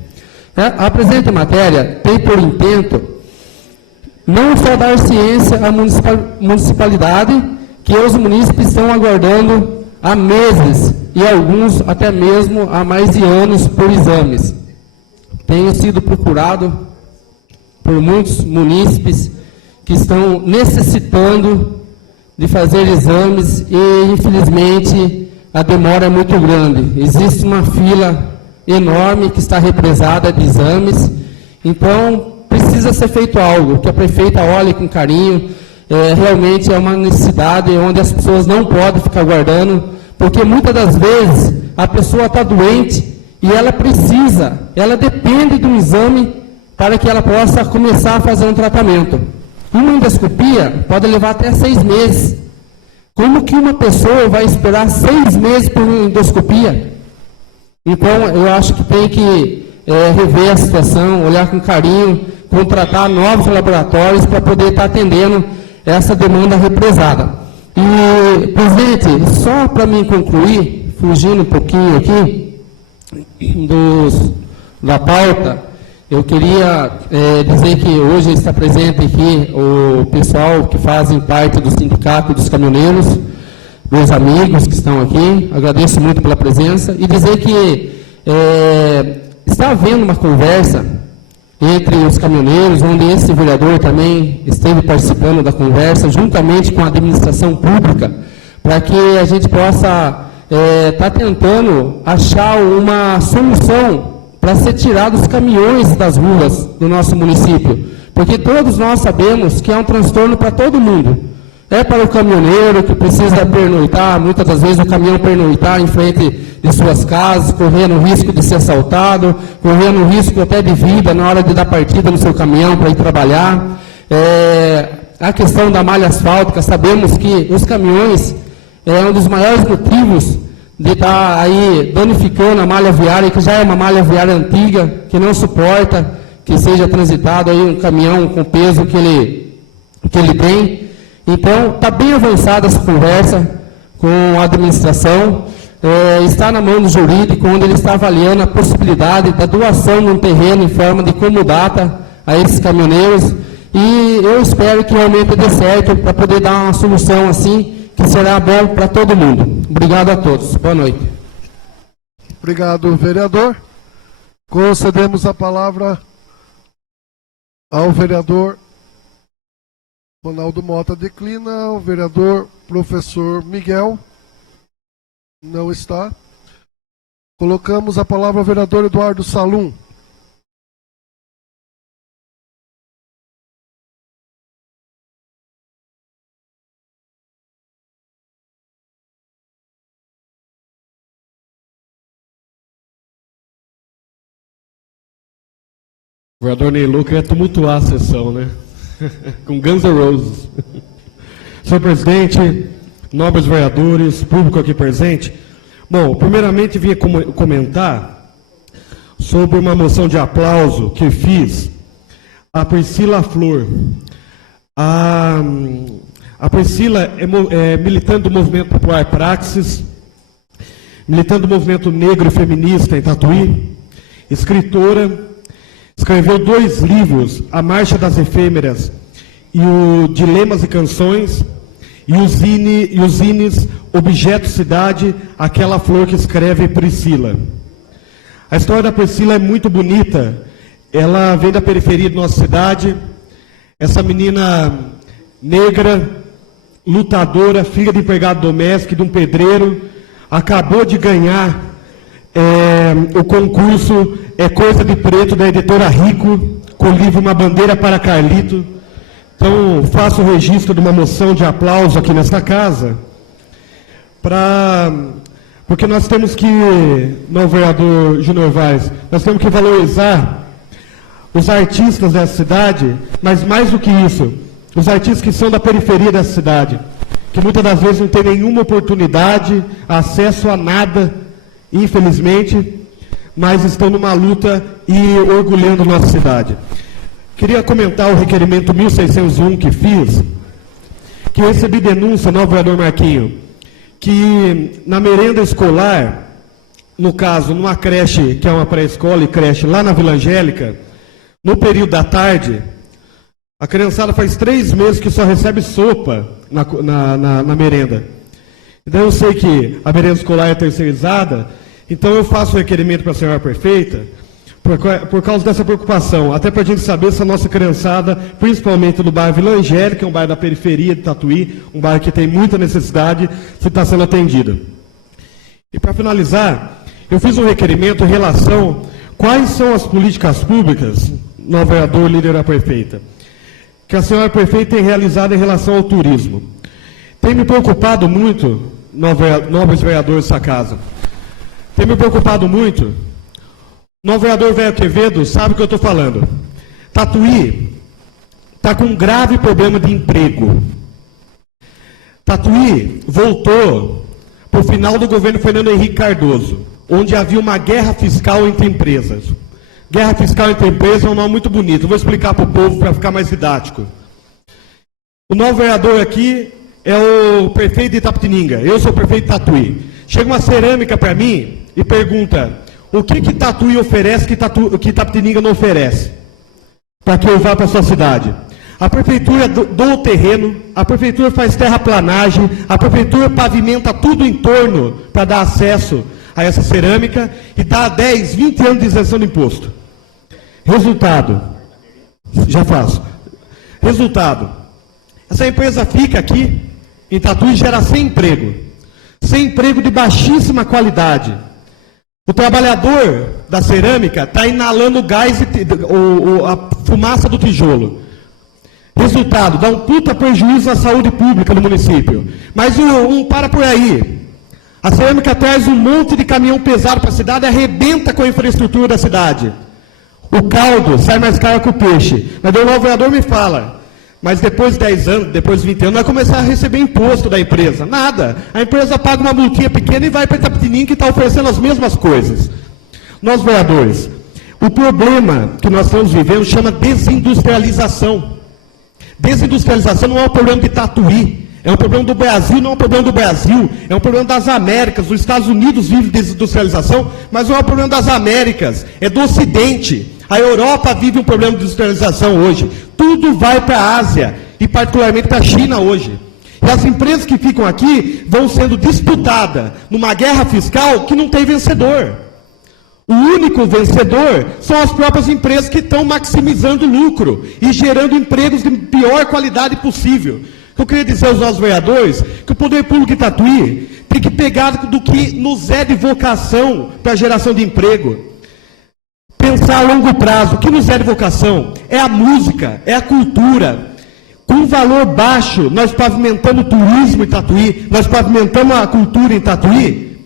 A presente matéria tem por intento não só dar ciência à municipalidade que os munícipes estão aguardando há meses e alguns até mesmo há mais de anos por exames. Tenho sido procurado por muitos munícipes que estão necessitando de fazer exames e, infelizmente, a demora é muito grande. Existe uma fila enorme que está represada de exames, então precisa ser feito algo, que a prefeita olhe com carinho, realmente é uma necessidade onde as pessoas não podem ficar aguardando, porque muitas das vezes a pessoa está doente e ela depende de um exame para que ela possa começar a fazer um tratamento. Uma endoscopia pode levar até 6 meses. Como que uma pessoa vai esperar 6 meses por uma endoscopia? Então, eu acho que tem que rever a situação, olhar com carinho, contratar novos laboratórios para poder estar atendendo essa demanda represada. E, presidente, só para me concluir, fugindo um pouquinho aqui da pauta, eu queria dizer que hoje está presente aqui o pessoal que fazem parte do Sindicato dos Caminhoneiros, meus amigos que estão aqui, agradeço muito pela presença, e dizer que está havendo uma conversa entre os caminhoneiros, onde esse vereador também esteve participando da conversa, juntamente com a administração pública, para que a gente possa estar tentando achar uma solução para ser tirado os caminhões das ruas do nosso município, porque todos nós sabemos que é um transtorno para todo mundo. É para o caminhoneiro que precisa pernoitar, muitas das vezes o caminhão pernoitar em frente de suas casas, correndo o risco de ser assaltado, correndo o risco até de vida na hora de dar partida no seu caminhão para ir trabalhar. A questão da malha asfáltica, sabemos que os caminhões é um dos maiores motivos de estar aí danificando a malha viária, que já é uma malha viária antiga, que não suporta que seja transitado aí um caminhão com o peso que ele tem. Então, está bem avançada essa conversa com a administração, está na mão do jurídico, onde ele está avaliando a possibilidade da doação de um terreno em forma de comudata a esses caminhoneiros, e eu espero que realmente dê certo para poder dar uma solução assim, que será bom para todo mundo. Obrigado a todos. Boa noite. Obrigado, vereador. Concedemos a palavra ao vereador Ronaldo Mota. Declina. O vereador professor Miguel não está. Colocamos a palavra ao vereador Eduardo Salum. O vereador Neylu quer tumultuar a sessão, né? Com Guns N' Roses. Senhor presidente, nobres vereadores, público aqui presente. Bom, primeiramente vinha comentar sobre uma moção de aplauso que fiz a Priscila Flor. A Priscila é militante do Movimento Popular Praxis, militante do Movimento Negro e Feminista em Tatuí, escritora. Escreveu 2 livros, A Marcha das Efêmeras e o Dilemas e Canções, e os zines Objeto Cidade, Aquela Flor que Escreve Priscila. A história da Priscila é muito bonita, ela vem da periferia de nossa cidade, essa menina negra, lutadora, filha de empregado doméstico, de um pedreiro, acabou de ganhar o concurso É Coisa de Preto, da editora Rico, com o livro Uma Bandeira para Carlito. Então, faço o registro de uma moção de aplauso aqui nesta casa, porque nós temos que, não, vereador Júnior Vaz, nós temos que valorizar os artistas dessa cidade, mas mais do que isso, os artistas que são da periferia dessa cidade, que muitas das vezes não têm nenhuma oportunidade, acesso a nada, infelizmente, mas estão numa luta e orgulhando nossa cidade. Queria comentar o requerimento 1601 que fiz, que eu recebi denúncia, não, vereador Marquinho, que na merenda escolar, no caso, numa creche, que é uma pré-escola e creche lá na Vila Angélica, no período da tarde, a criançada faz 3 meses que só recebe sopa na merenda. Então eu sei que a merenda escolar é terceirizada, então eu faço o requerimento para a senhora prefeita, por causa dessa preocupação, até para a gente saber se a nossa criançada, principalmente do bairro Vila Angélica, um bairro da periferia de Tatuí, um bairro que tem muita necessidade, se está sendo atendida. E para finalizar, eu fiz um requerimento em relação quais são as políticas públicas, novo vereador, líder a prefeita, que a senhora prefeita tem realizado em relação ao turismo. Tem me preocupado muito, novos vereadores dessa casa, tem me preocupado muito. O vereador Velho Quevedo sabe o que eu estou falando. Tatuí está com um grave problema de emprego. Tatuí voltou para o final do governo Fernando Henrique Cardoso, onde havia uma guerra fiscal entre empresas. Guerra fiscal entre empresas é um nome muito bonito. Eu vou explicar para o povo para ficar mais didático. O novo vereador aqui é o prefeito de Itapetininga. Eu sou o prefeito de Tatuí. Chega uma cerâmica para mim e pergunta: o que Tatuí oferece que Itapetininga não oferece? Para que eu vá para a sua cidade. A prefeitura doa o terreno, a prefeitura faz terraplanagem, a prefeitura pavimenta tudo em torno para dar acesso a essa cerâmica e dá 10, 20 anos de isenção de imposto. Resultado, já faço. Resultado, essa empresa fica aqui em Tatuí e gera sem emprego de baixíssima qualidade. O trabalhador da cerâmica está inalando o gás, a fumaça do tijolo. Resultado, dá um puta prejuízo à saúde pública no município. Mas para por aí. A cerâmica traz um monte de caminhão pesado para a cidade e arrebenta com a infraestrutura da cidade. O caldo sai mais caro que o peixe. Mas o novo vereador me fala: mas depois de 10 anos, depois de 20 anos, vai começar a receber imposto da empresa. Nada. A empresa paga uma multinha pequena e vai para Itapetininga, que está oferecendo as mesmas coisas. Nós, vereadores, o problema que nós estamos vivendo chama desindustrialização. Desindustrialização não é um problema de Tatuí. É um problema do Brasil, não é um problema do Brasil. É um problema das Américas. Os Estados Unidos vivem desindustrialização, mas não é um problema das Américas. É do Ocidente. A Europa vive um problema de industrialização hoje. Tudo vai para a Ásia, e particularmente para a China hoje. E as empresas que ficam aqui vão sendo disputadas numa guerra fiscal que não tem vencedor. O único vencedor são as próprias empresas que estão maximizando o lucro e gerando empregos de pior qualidade possível. Eu queria dizer aos nossos vereadores que o poder público de Tatuí tem que pegar do que nos é de vocação para a geração de emprego. Pensar a longo prazo. O que nos é de vocação? É a música, é a cultura. Com valor baixo, nós pavimentamos o turismo em Tatuí, nós pavimentamos a cultura em Tatuí.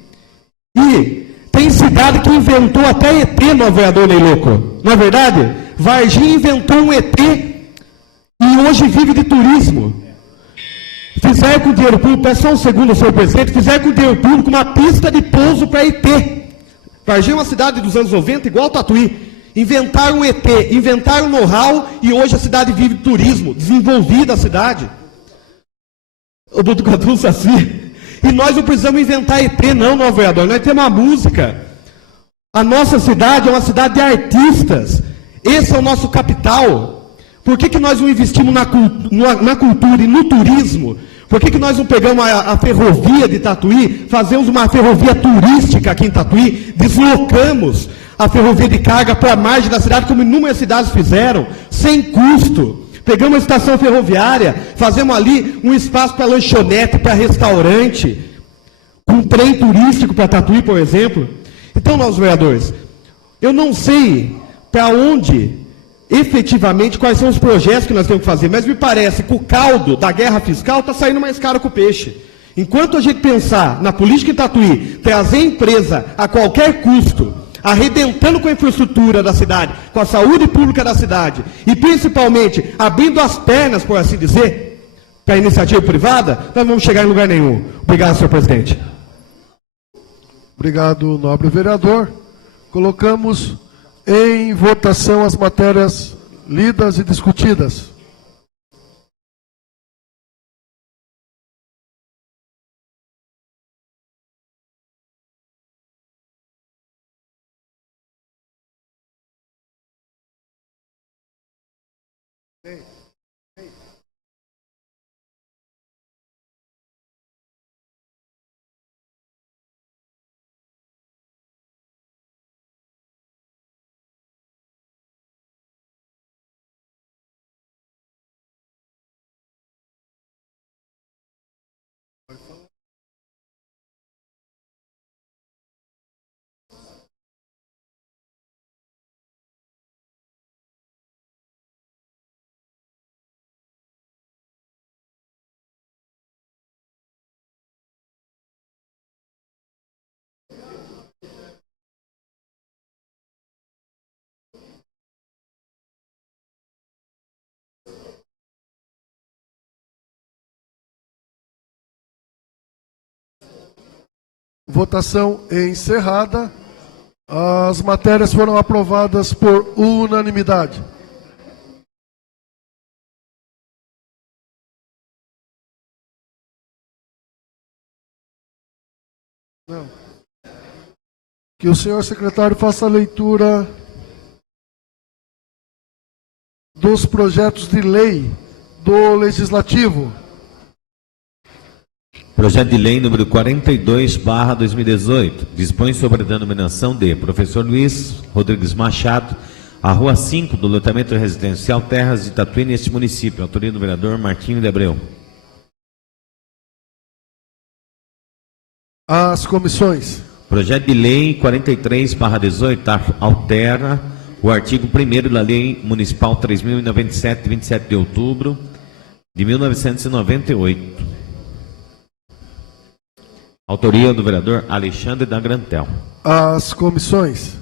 E tem cidade que inventou até ET, no vereador Ney Louco. Não é verdade? Varginha inventou um ET e hoje vive de turismo. Fizeram com dinheiro público, peço só um segundo, senhor presidente, fizeram com dinheiro público uma pista de pouso para ET. Varginha é uma cidade dos anos 90, igual Tatuí. Inventaram um ET, inventaram um know-how e hoje a cidade vive de turismo, desenvolvida a cidade. O doutor Cadu Saci. E nós não precisamos inventar ET, não, vereador. Nós temos uma música. A nossa cidade é uma cidade de artistas. Esse é o nosso capital. Por que nós não investimos na cultura e no turismo? Por que nós não pegamos a ferrovia de Tatuí, fazemos uma ferrovia turística aqui em Tatuí, deslocamos a ferrovia de carga para a margem da cidade, como inúmeras cidades fizeram, sem custo, Pegamos a estação ferroviária, fazemos ali um espaço para lanchonete, para restaurante, com trem turístico para Tatuí, por exemplo. Então, nossos vereadores, eu não sei para onde, efetivamente, quais são os projetos que nós temos que fazer, mas me parece que o caldo da guerra fiscal está saindo mais caro que o peixe. Enquanto a gente pensar na política em Tatuí, trazer a empresa a qualquer custo, arrebentando com a infraestrutura da cidade, com a saúde pública da cidade, e principalmente abrindo as pernas, por assim dizer, para a iniciativa privada, nós não vamos chegar em lugar nenhum. Obrigado, senhor presidente. Obrigado, nobre vereador. Colocamos em votação as matérias lidas e discutidas. Votação encerrada. As matérias foram aprovadas por unanimidade. Não. Que o senhor secretário faça a leitura dos projetos de lei do Legislativo. Projeto de lei número 42/2018 dispõe sobre a denominação de Professor Luiz Rodrigues Machado, a Rua 5 do loteamento residencial Terras de Tatuí, neste município. Autoria do vereador Martinho de Abreu. As comissões. Projeto de lei 43/18 altera o artigo 1º da Lei Municipal 3.097, de 27 de outubro de 1998. Autoria do vereador Alexandre da Grantel. As comissões.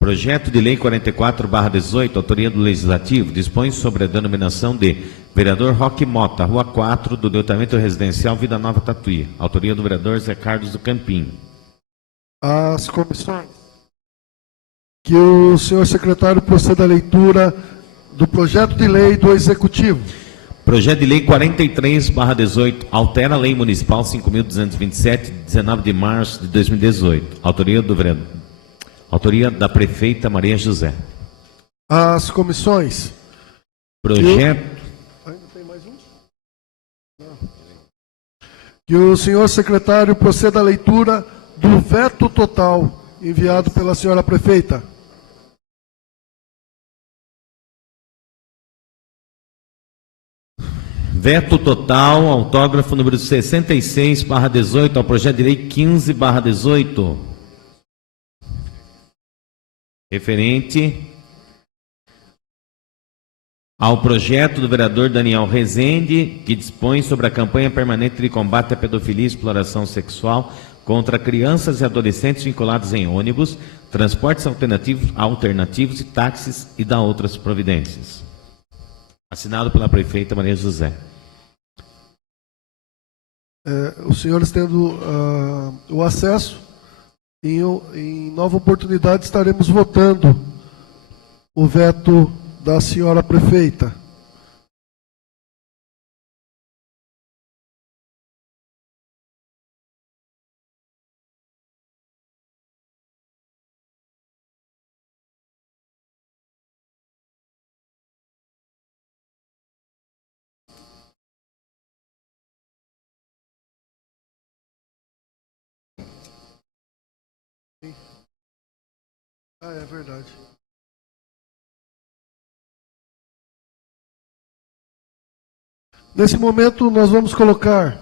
Projeto de lei 44/18, autoria do Legislativo, dispõe sobre a denominação de vereador Roque Mota, Rua 4 do loteamento residencial Vida Nova Tatuí. Autoria do vereador Zé Carlos do Campinho. As comissões. Que o senhor secretário proceda à leitura do projeto de lei do Executivo. Projeto de lei 43/18 altera a lei municipal 5.227, de 19 de março de 2018. Autoria do vereador. Autoria da prefeita Maria José. As comissões. Projeto. Ainda tem mais um? Não. Que o senhor secretário proceda à leitura do veto total enviado pela senhora prefeita. Veto total, autógrafo número 66/18 ao projeto de lei 15/18. Referente ao projeto do vereador Daniel Rezende, que dispõe sobre a campanha permanente de combate à pedofilia e exploração sexual contra crianças e adolescentes vinculados em ônibus, transportes alternativos e táxis e da outras providências. Assinado pela prefeita Maria José. Os senhores tendo o acesso, em nova oportunidade estaremos votando o veto da senhora prefeita. É verdade. Nesse momento, nós vamos colocar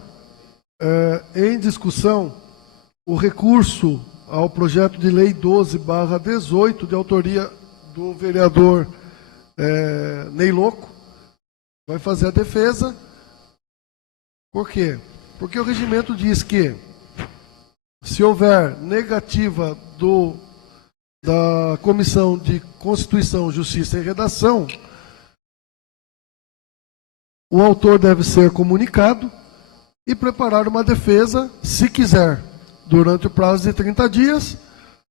em discussão o recurso ao projeto de lei 12/18, de autoria do vereador Ney Loco. Vai fazer a defesa. Por quê? Porque o regimento diz que, se houver negativa da Comissão de Constituição, Justiça e Redação, o autor deve ser comunicado e preparar uma defesa, se quiser, durante o prazo de 30 dias.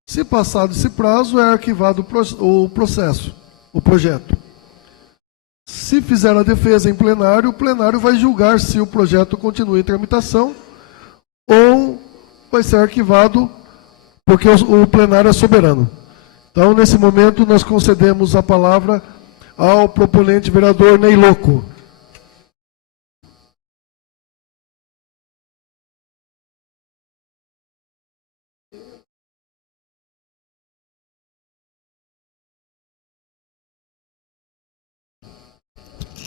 Se passado esse prazo, é arquivado o processo, o projeto. Se fizer a defesa em plenário, o plenário vai julgar se o projeto continua em tramitação ou vai ser arquivado, porque o plenário é soberano. Então, nesse momento, nós concedemos a palavra ao proponente vereador Ney Loco.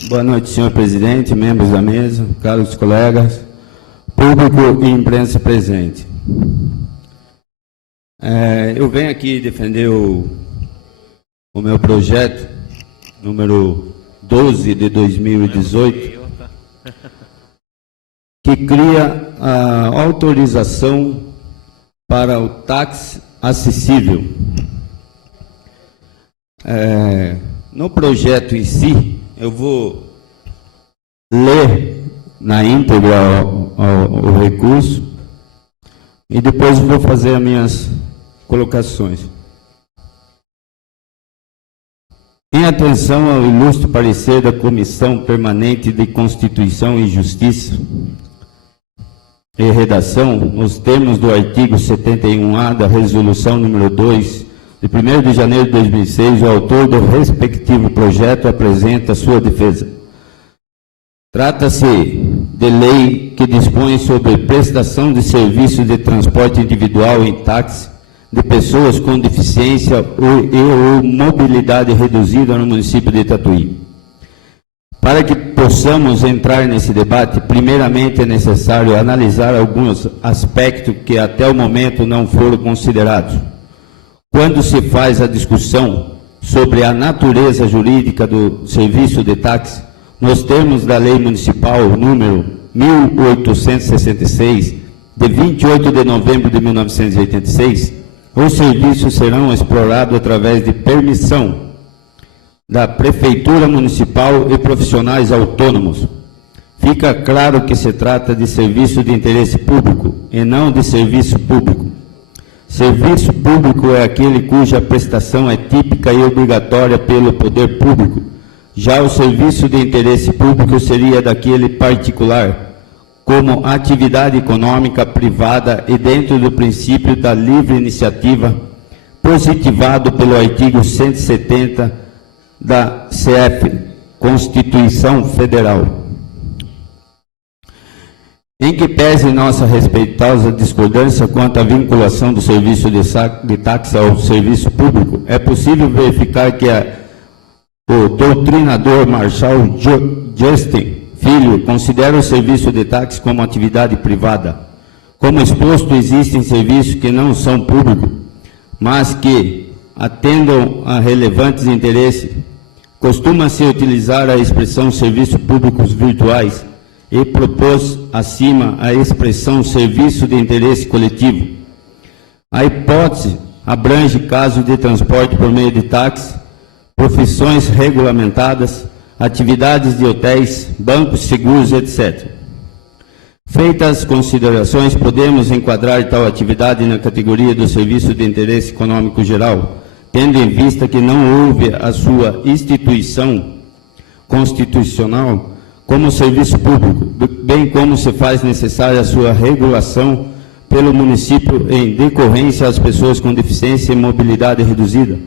Boa noite, senhor presidente, membros da mesa, caros colegas, público e imprensa presente. Eu venho aqui defender o meu projeto, número 12 de 2018, que cria a autorização para o táxi acessível. No projeto em si, eu vou ler na íntegra o recurso e depois vou fazer as minhas colocações. Em atenção ao ilustre parecer da Comissão Permanente de Constituição e Justiça e Redação, nos termos do artigo 71A da Resolução número 2, de 1º de janeiro de 2006, o autor do respectivo projeto apresenta sua defesa. Trata-se de lei que dispõe sobre prestação de serviço de transporte individual em táxi de pessoas com deficiência ou mobilidade reduzida no município de Tatuí. Para que possamos entrar nesse debate, primeiramente é necessário analisar alguns aspectos que até o momento não foram considerados. Quando se faz a discussão sobre a natureza jurídica do serviço de táxi, nos termos da Lei Municipal número 1866, de 28 de novembro de 1986, os serviços serão explorados através de permissão da Prefeitura Municipal e profissionais autônomos. Fica claro que se trata de serviço de interesse público e não de serviço público. Serviço público é aquele cuja prestação é típica e obrigatória pelo poder público. Já o serviço de interesse público seria daquele particular, como atividade econômica privada e dentro do princípio da livre iniciativa, positivado pelo artigo 170 da CF, Constituição Federal. Em que pese nossa respeitosa discordância quanto à vinculação do serviço de táxi ao serviço público, é possível verificar que o doutrinador Marshall Justin Filho considera o serviço de táxi como atividade privada. Como exposto, existem serviços que não são públicos, mas que atendam a relevantes interesses. Costuma-se utilizar a expressão serviços públicos virtuais e propôs acima a expressão serviço de interesse coletivo. A hipótese abrange casos de transporte por meio de táxi, profissões regulamentadas, atividades de hotéis, bancos, seguros, etc. Feitas as considerações, podemos enquadrar tal atividade na categoria do serviço de interesse econômico geral, tendo em vista que não houve a sua instituição constitucional como serviço público, bem como se faz necessária a sua regulação pelo município em decorrência às pessoas com deficiência e mobilidade reduzida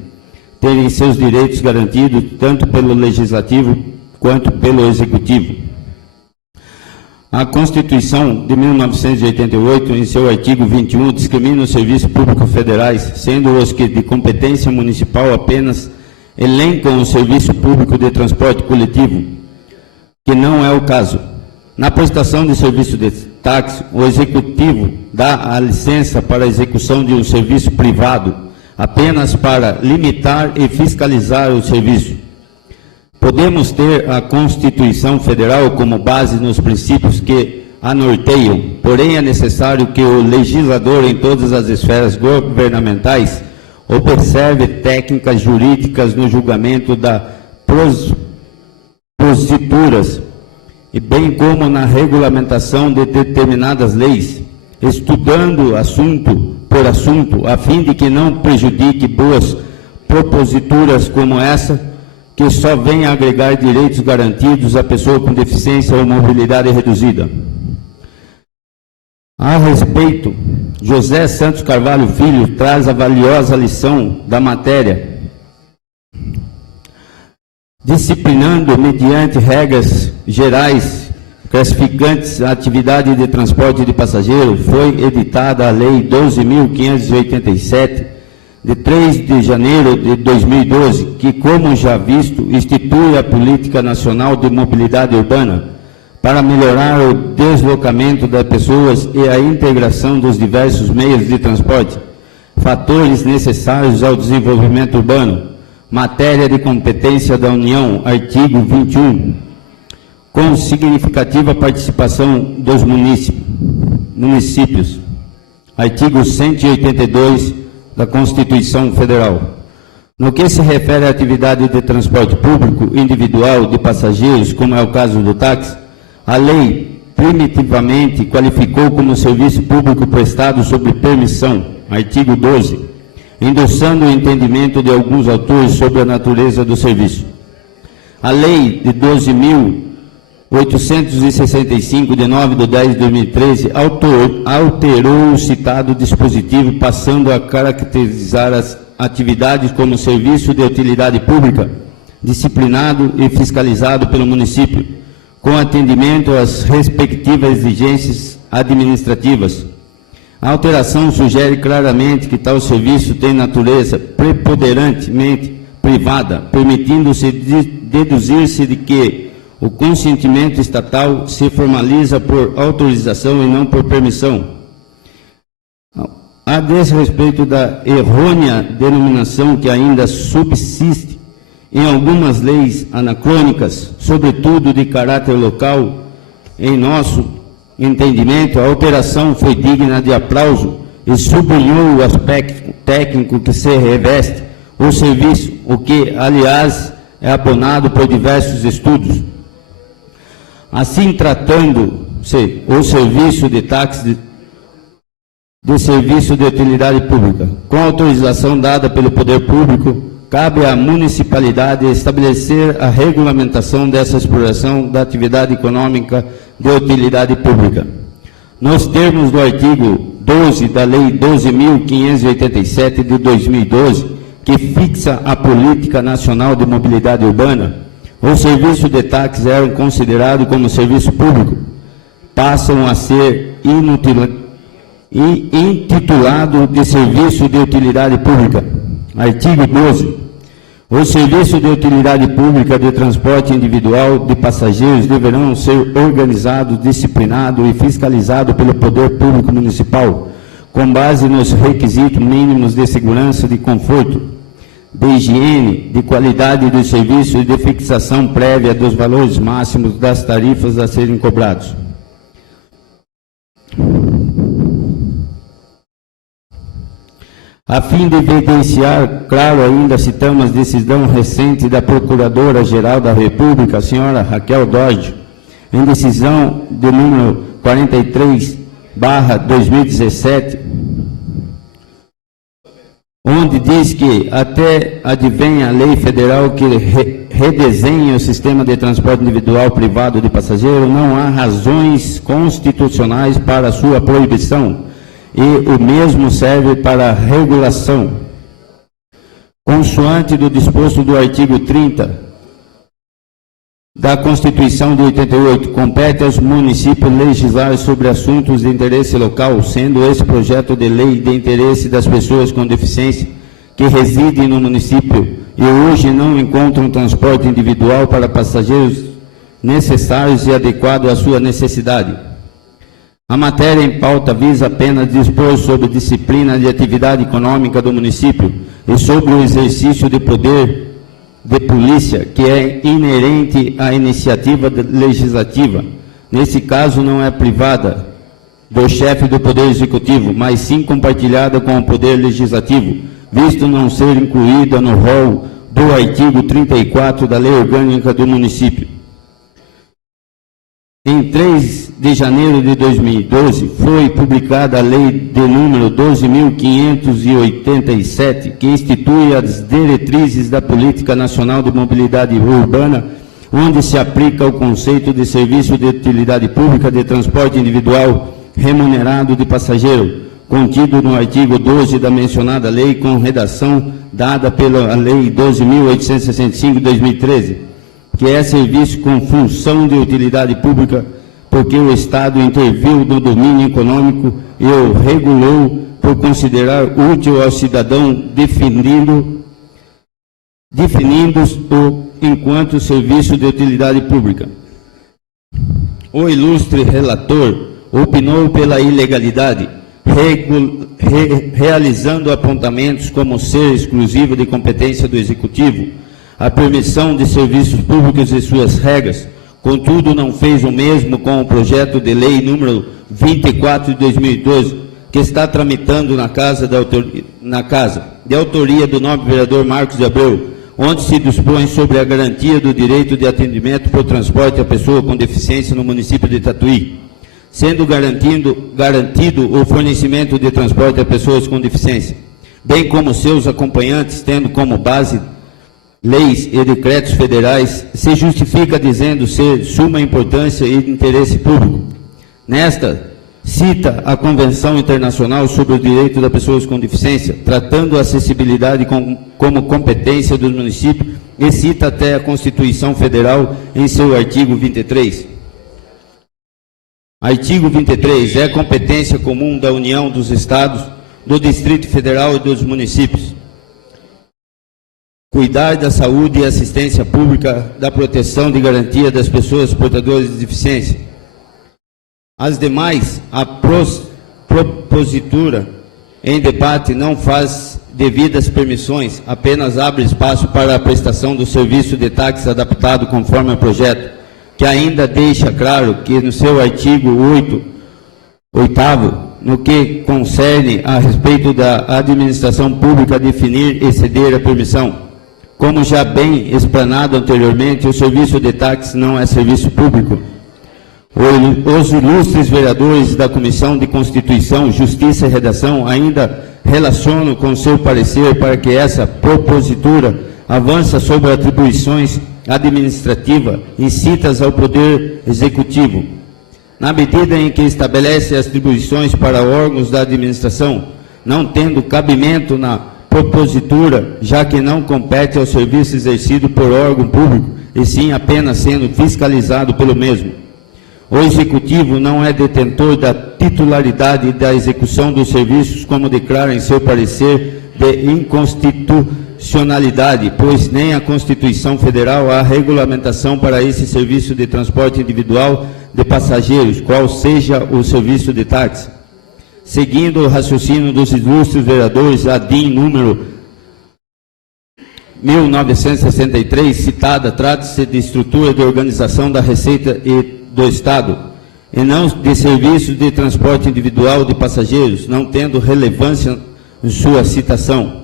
terem seus direitos garantidos tanto pelo Legislativo quanto pelo Executivo. A Constituição de 1988, em seu artigo 21, discrimina os serviços públicos federais, sendo os que de competência municipal apenas elencam o serviço público de transporte coletivo, que não é o caso. Na prestação de serviço de táxi, o executivo dá a licença para a execução de um serviço privado, apenas para limitar e fiscalizar o serviço. Podemos ter a Constituição Federal como base nos princípios que a norteiam, porém é necessário que o legislador em todas as esferas governamentais observe técnicas jurídicas no julgamento das posituras, e bem como na regulamentação de determinadas leis, estudando assunto por assunto, a fim de que não prejudique boas proposituras como essa, que só vem a agregar direitos garantidos à pessoa com deficiência ou mobilidade reduzida. A respeito, José Santos Carvalho Filho traz a valiosa lição da matéria, disciplinando mediante regras gerais classificantes a atividade de transporte de passageiro. Foi editada a Lei 12.587, de 3 de janeiro de 2012, que, como já visto, institui a Política Nacional de Mobilidade Urbana para melhorar o deslocamento das pessoas e a integração dos diversos meios de transporte, fatores necessários ao desenvolvimento urbano, matéria de competência da União, artigo 21, com significativa participação dos municípios, artigo 182 da Constituição Federal. No que se refere à atividade de transporte público individual de passageiros, como é o caso do táxi, a lei primitivamente qualificou como serviço público prestado sob permissão, artigo 12, endossando o entendimento de alguns autores sobre a natureza do serviço. A lei de 12.865, de 9 de 10 de 2013, alterou o citado dispositivo, passando a caracterizar as atividades como serviço de utilidade pública, disciplinado e fiscalizado pelo município, com atendimento às respectivas exigências administrativas. A alteração sugere claramente que tal serviço tem natureza preponderantemente privada, permitindo-se deduzir-se de que o consentimento estatal se formaliza por autorização e não por permissão. A desrespeito da errônea denominação que ainda subsiste em algumas leis anacrônicas, sobretudo de caráter local, em nosso entendimento, a alteração foi digna de aplauso e sublinhou o aspecto técnico que se reveste o serviço, o que, aliás, é abonado por diversos estudos. Assim, tratando-se o serviço de táxi de serviço de utilidade pública, com autorização dada pelo poder público, cabe à municipalidade estabelecer a regulamentação dessa exploração da atividade econômica de utilidade pública. Nos termos do artigo 12 da Lei 12.587 de 2012, que fixa a Política Nacional de Mobilidade Urbana, os serviços de táxis eram considerados como serviço público, passam a ser intitulado de serviço de utilidade pública. Artigo 12. O serviço de utilidade pública de transporte individual de passageiros deverão ser organizados, disciplinados e fiscalizados pelo poder público municipal, com base nos requisitos mínimos de segurança, de conforto, de higiene, de qualidade do serviço e de fixação prévia dos valores máximos das tarifas a serem cobrados. A fim de evidenciar, claro, ainda citamos a decisão recente da Procuradora-Geral da República, a senhora Raquel Dodge, em decisão de número 43/2017, onde diz que até advém a lei federal que redesenha o sistema de transporte individual privado de passageiro, não há razões constitucionais para sua proibição, e o mesmo serve para a regulação. Consoante do disposto do artigo 30 da Constituição de 88, compete aos municípios legislar sobre assuntos de interesse local, sendo esse projeto de lei de interesse das pessoas com deficiência que residem no município e hoje não encontram transporte individual para passageiros necessários e adequados à sua necessidade. A matéria em pauta visa apenas dispor sobre disciplina de atividade econômica do município e sobre o exercício de poder de polícia, que é inerente à iniciativa legislativa. Nesse caso, não é privada do chefe do Poder Executivo, mas sim compartilhada com o Poder Legislativo, visto não ser incluída no rol do artigo 34 da Lei Orgânica do Município. Em 3 de janeiro de 2012, foi publicada a Lei de número 12.587, que institui as diretrizes da Política Nacional de Mobilidade Urbana, onde se aplica o conceito de serviço de utilidade pública de transporte individual remunerado de passageiro, contido no artigo 12 da mencionada lei, com redação dada pela Lei 12.865 de 2013, que é serviço com função de utilidade pública, porque o Estado interviu no domínio econômico e o regulou por considerar útil ao cidadão, definindo-o enquanto serviço de utilidade pública. O ilustre relator opinou pela ilegalidade, realizando apontamentos como ser exclusivo de competência do Executivo, a permissão de serviços públicos e suas regras. Contudo, não fez o mesmo com o projeto de lei número 24 de 2012, que está tramitando na casa de autoria do nobre vereador Marcos de Abreu, onde se dispõe sobre a garantia do direito de atendimento por transporte à pessoa com deficiência no município de Tatuí, sendo garantido o fornecimento de transporte a pessoas com deficiência, bem como seus acompanhantes, tendo como base leis e decretos federais, se justifica dizendo ser suma importância e de interesse público. Nesta, cita a Convenção Internacional sobre o Direito das Pessoas com Deficiência, tratando a acessibilidade como competência dos municípios, e cita até a Constituição Federal em seu artigo 23. Artigo 23. É competência comum da União, dos Estados, do Distrito Federal e dos municípios cuidar da saúde e assistência pública, da proteção e garantia das pessoas portadoras de deficiência. As demais, a propositura em debate não faz devidas permissões, apenas abre espaço para a prestação do serviço de táxi adaptado conforme o projeto, que ainda deixa claro que no seu artigo 8º, no que concerne a respeito da administração pública definir e ceder a permissão. Como já bem explanado anteriormente, o serviço de táxi não é serviço público. Os ilustres vereadores da Comissão de Constituição, Justiça e Redação ainda relacionam com seu parecer para que essa propositura avança sobre atribuições administrativas incitas ao Poder Executivo, na medida em que estabelece as atribuições para órgãos da administração, não tendo cabimento na propositura, já que não compete ao serviço exercido por órgão público, e sim apenas sendo fiscalizado pelo mesmo. O Executivo não é detentor da titularidade da execução dos serviços, como declara em seu parecer de inconstitucionalidade, pois nem a Constituição Federal há regulamentação para esse serviço de transporte individual de passageiros, qual seja o serviço de táxi. Seguindo o raciocínio dos ilustres vereadores, a DIN número 1963, citada, trata-se de estrutura de organização da Receita e do Estado, e não de serviços de transporte individual de passageiros, não tendo relevância em sua citação.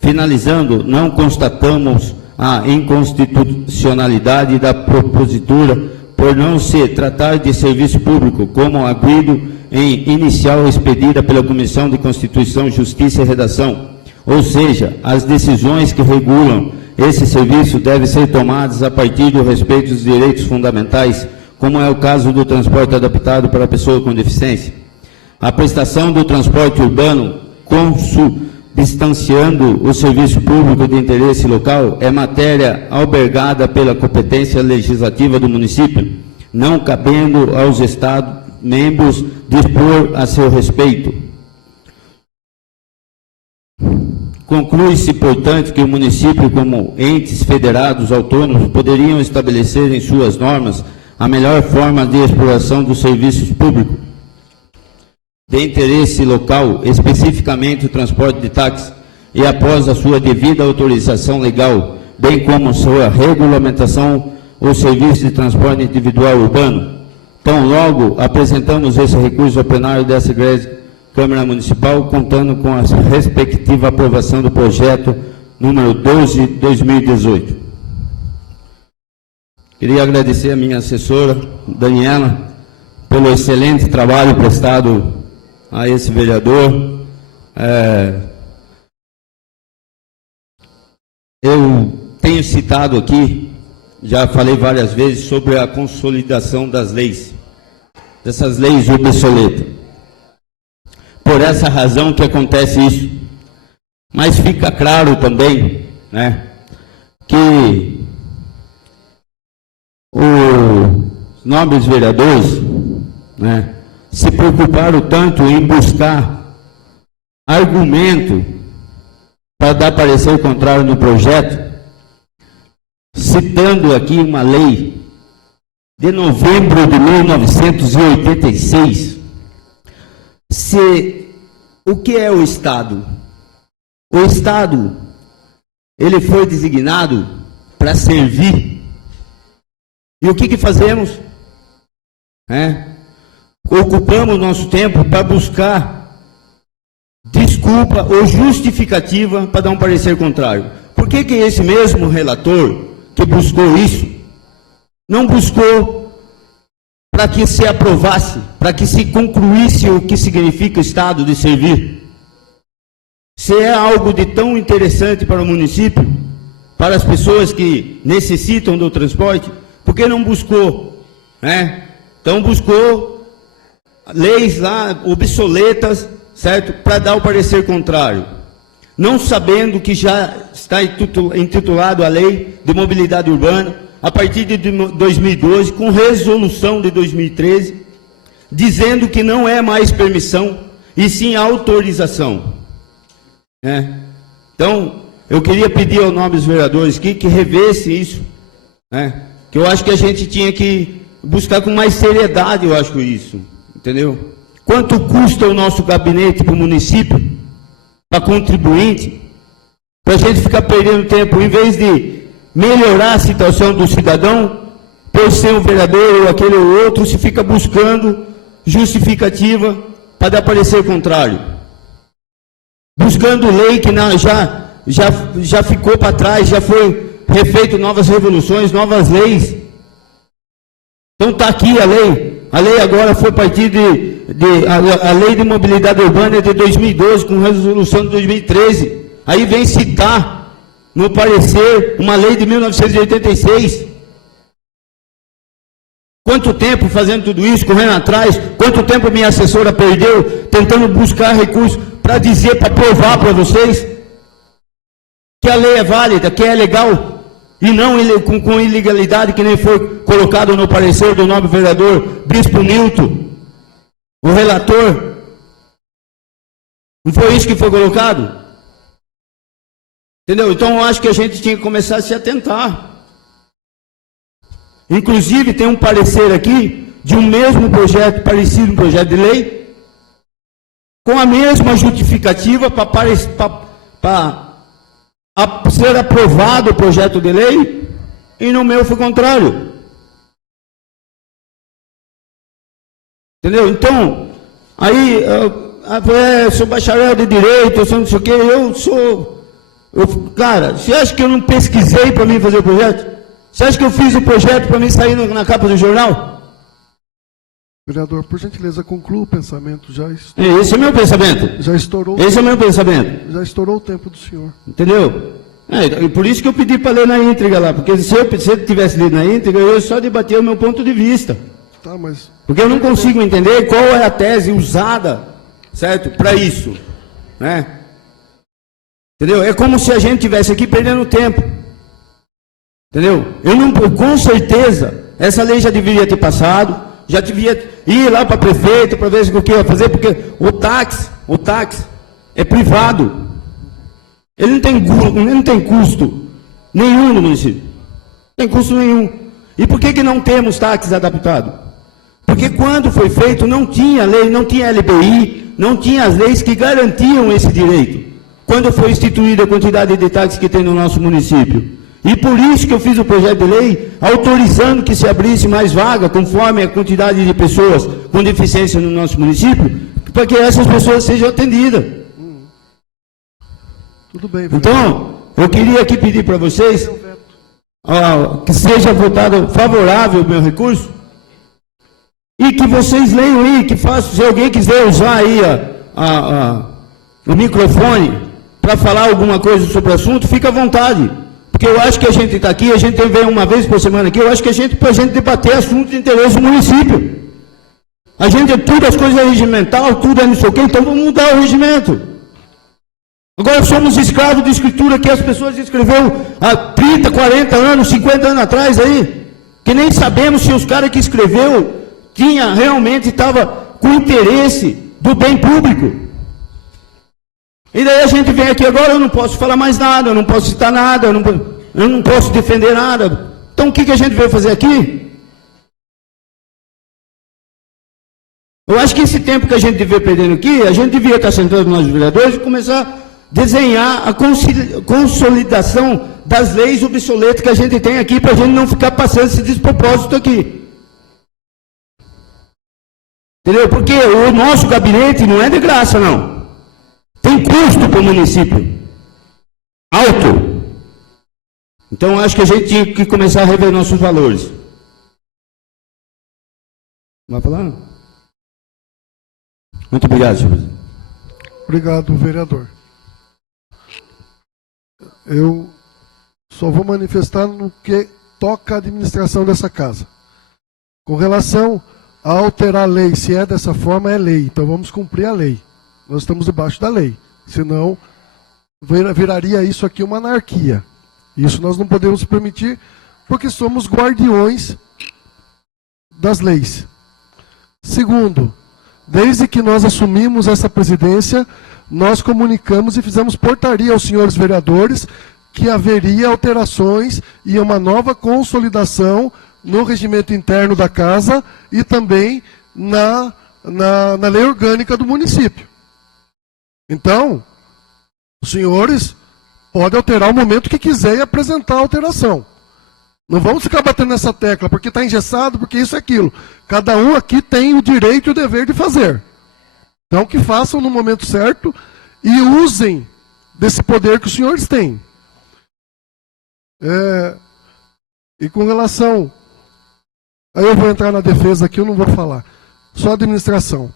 Finalizando, não constatamos a inconstitucionalidade da propositura por não se tratar de serviço público, como arguido em inicial expedida pela Comissão de Constituição, Justiça e Redação. Ou seja, as decisões que regulam esse serviço devem ser tomadas a partir do respeito dos direitos fundamentais, como é o caso do transporte adaptado para a pessoa com deficiência. A prestação do transporte urbano, consubstanciando o serviço público de interesse local, é matéria albergada pela competência legislativa do município, não cabendo aos Estados-membros dispor a seu respeito. conclui-se, portanto, que o município, como entes federados autônomos, poderiam estabelecer em suas normas a melhor forma de exploração dos serviços públicos de interesse local, especificamente o transporte de táxi, e após a sua devida autorização legal, bem como sua regulamentação, o serviço de transporte individual urbano. Então, logo apresentamos esse recurso ao plenário dessa Câmara Municipal, contando com a respectiva aprovação do projeto número 12 de 2018. Queria agradecer a minha assessora, Daniela, pelo excelente trabalho prestado a esse vereador. Eu tenho citado aqui, já falei várias vezes, sobre a consolidação das leis, dessas leis obsoletas. Por essa razão que acontece isso. Mas fica claro também, né, que os nobres vereadores, né, se preocuparam tanto em buscar argumento para dar parecer contrário no projeto, citando aqui uma lei de novembro de 1986. O que é o Estado? O Estado, ele foi designado para servir. E o que fazemos? Ocupamos nosso tempo para buscar desculpa ou justificativa para dar um parecer contrário. Por que esse mesmo relator que buscou isso não buscou para que se aprovasse, para que se concluísse o que significa o Estado de servir? Se é algo de tão interessante para o município, para as pessoas que necessitam do transporte, por que não buscou? Então buscou leis lá obsoletas, certo? Para dar o parecer contrário. Não sabendo que já está intitulado a Lei de Mobilidade Urbana, a partir de 2012, com resolução de 2013, dizendo que não é mais permissão, e sim autorização. Então, eu queria pedir aos nobres vereadores que revessem isso, que eu acho que a gente tinha que buscar com mais seriedade, eu acho isso, entendeu? Quanto custa o nosso gabinete para o município, para contribuinte, para a gente ficar perdendo tempo, em vez de melhorar a situação do cidadão, por ser um vereador ou aquele ou outro, se fica buscando justificativa para dar parecer contrário. Buscando lei que já ficou para trás, já foi refeito novas revoluções, novas leis. Então está aqui a lei. A lei agora foi a partir a Lei de Mobilidade Urbana de 2012, com resolução de 2013. Aí vem citar no parecer uma lei de 1986. Quanto tempo fazendo tudo isso, correndo atrás? Quanto tempo minha assessora perdeu tentando buscar recursos para dizer, para provar para vocês que a lei é válida, que é legal, e não com ilegalidade, que nem foi colocado no parecer do nobre vereador Bispo Nilton, o relator. Não foi isso que foi colocado? Entendeu? Então eu acho que a gente tinha que começar a se atentar. Inclusive tem um parecer aqui de um mesmo projeto, parecido um projeto de lei, com a mesma justificativa para ser aprovado o projeto de lei, e no meu foi contrário. Entendeu? Então, aí, sou bacharel de direito, eu sou não sei o quê, cara, você acha que eu não pesquisei para mim fazer o projeto? Você acha que eu fiz o projeto para mim sair na capa do jornal? Vereador, por gentileza, conclua o pensamento. Já estourou, esse é o meu pensamento. Já estourou. Esse é o meu pensamento. Já estourou o tempo do senhor. Entendeu? Por isso que eu pedi para ler na íntegra lá, porque se eu tivesse lido na íntegra, eu só debater o meu ponto de vista. Tá, mas... Porque eu não consigo entender qual é a tese usada, certo, para isso, né? Entendeu? É como se a gente estivesse aqui perdendo tempo. Entendeu? Com certeza, essa lei já deveria ter passado, já devia ir lá para prefeito para ver o que ia fazer, porque o táxi é privado. Ele não tem custo nenhum no município. Não tem custo nenhum. E por que não temos táxi adaptado? Porque quando foi feito não tinha lei, não tinha LBI, não tinha as leis que garantiam esse direito. Quando foi instituída a quantidade de táxis que tem no nosso município. E por isso que eu fiz o projeto de lei autorizando que se abrisse mais vaga, conforme a quantidade de pessoas com deficiência no nosso município, para que essas pessoas sejam atendidas. Tudo bem, então, eu queria aqui pedir para vocês que seja votado favorável o meu recurso e que vocês leiam aí, que façam, se alguém quiser usar aí o microfone para falar alguma coisa sobre o assunto, fica à vontade. Porque eu acho que a gente está aqui, a gente vem uma vez por semana aqui, eu acho que para a gente debater assuntos de interesse do município. A gente, tudo as coisas é regimental, tudo é não sei o quê, então vamos mudar o regimento. Agora somos escravos de escritura que as pessoas escreveram há 30, 40 anos, 50 anos atrás aí, que nem sabemos se os caras que escreveu realmente estava com interesse do bem público. E daí a gente vem aqui agora, eu não posso falar mais nada, eu não posso citar nada, eu não posso defender nada. Então o que a gente veio fazer aqui? Eu acho que esse tempo que a gente devia perdendo aqui, a gente devia estar sentando nós vereadores e começar a desenhar a consolidação das leis obsoletas que a gente tem aqui, para a gente não ficar passando esse despropósito aqui. Entendeu? Porque o nosso gabinete não é de graça, não. Tem custo para o município. Alto. Então, acho que a gente tinha que começar a rever nossos valores. Vai falar? Muito obrigado, senhor presidente. Obrigado, vereador. Eu só vou manifestar no que toca a administração dessa casa. Com relação a alterar a lei, se é dessa forma, é lei. Então, vamos cumprir a lei. Nós estamos debaixo da lei, senão viraria isso aqui uma anarquia. Isso nós não podemos permitir, porque somos guardiões das leis. Segundo, desde que nós assumimos essa presidência, nós comunicamos e fizemos portaria aos senhores vereadores que haveria alterações e uma nova consolidação no regimento interno da casa e também na lei orgânica do município. Então, os senhores podem alterar o momento que quiser e apresentar a alteração. Não vamos ficar batendo nessa tecla, porque está engessado, porque isso e aquilo. Cada um aqui tem o direito e o dever de fazer. Então, que façam no momento certo e usem desse poder que os senhores têm. E com relação... Aí eu vou entrar na defesa aqui, eu não vou falar. Só a administração.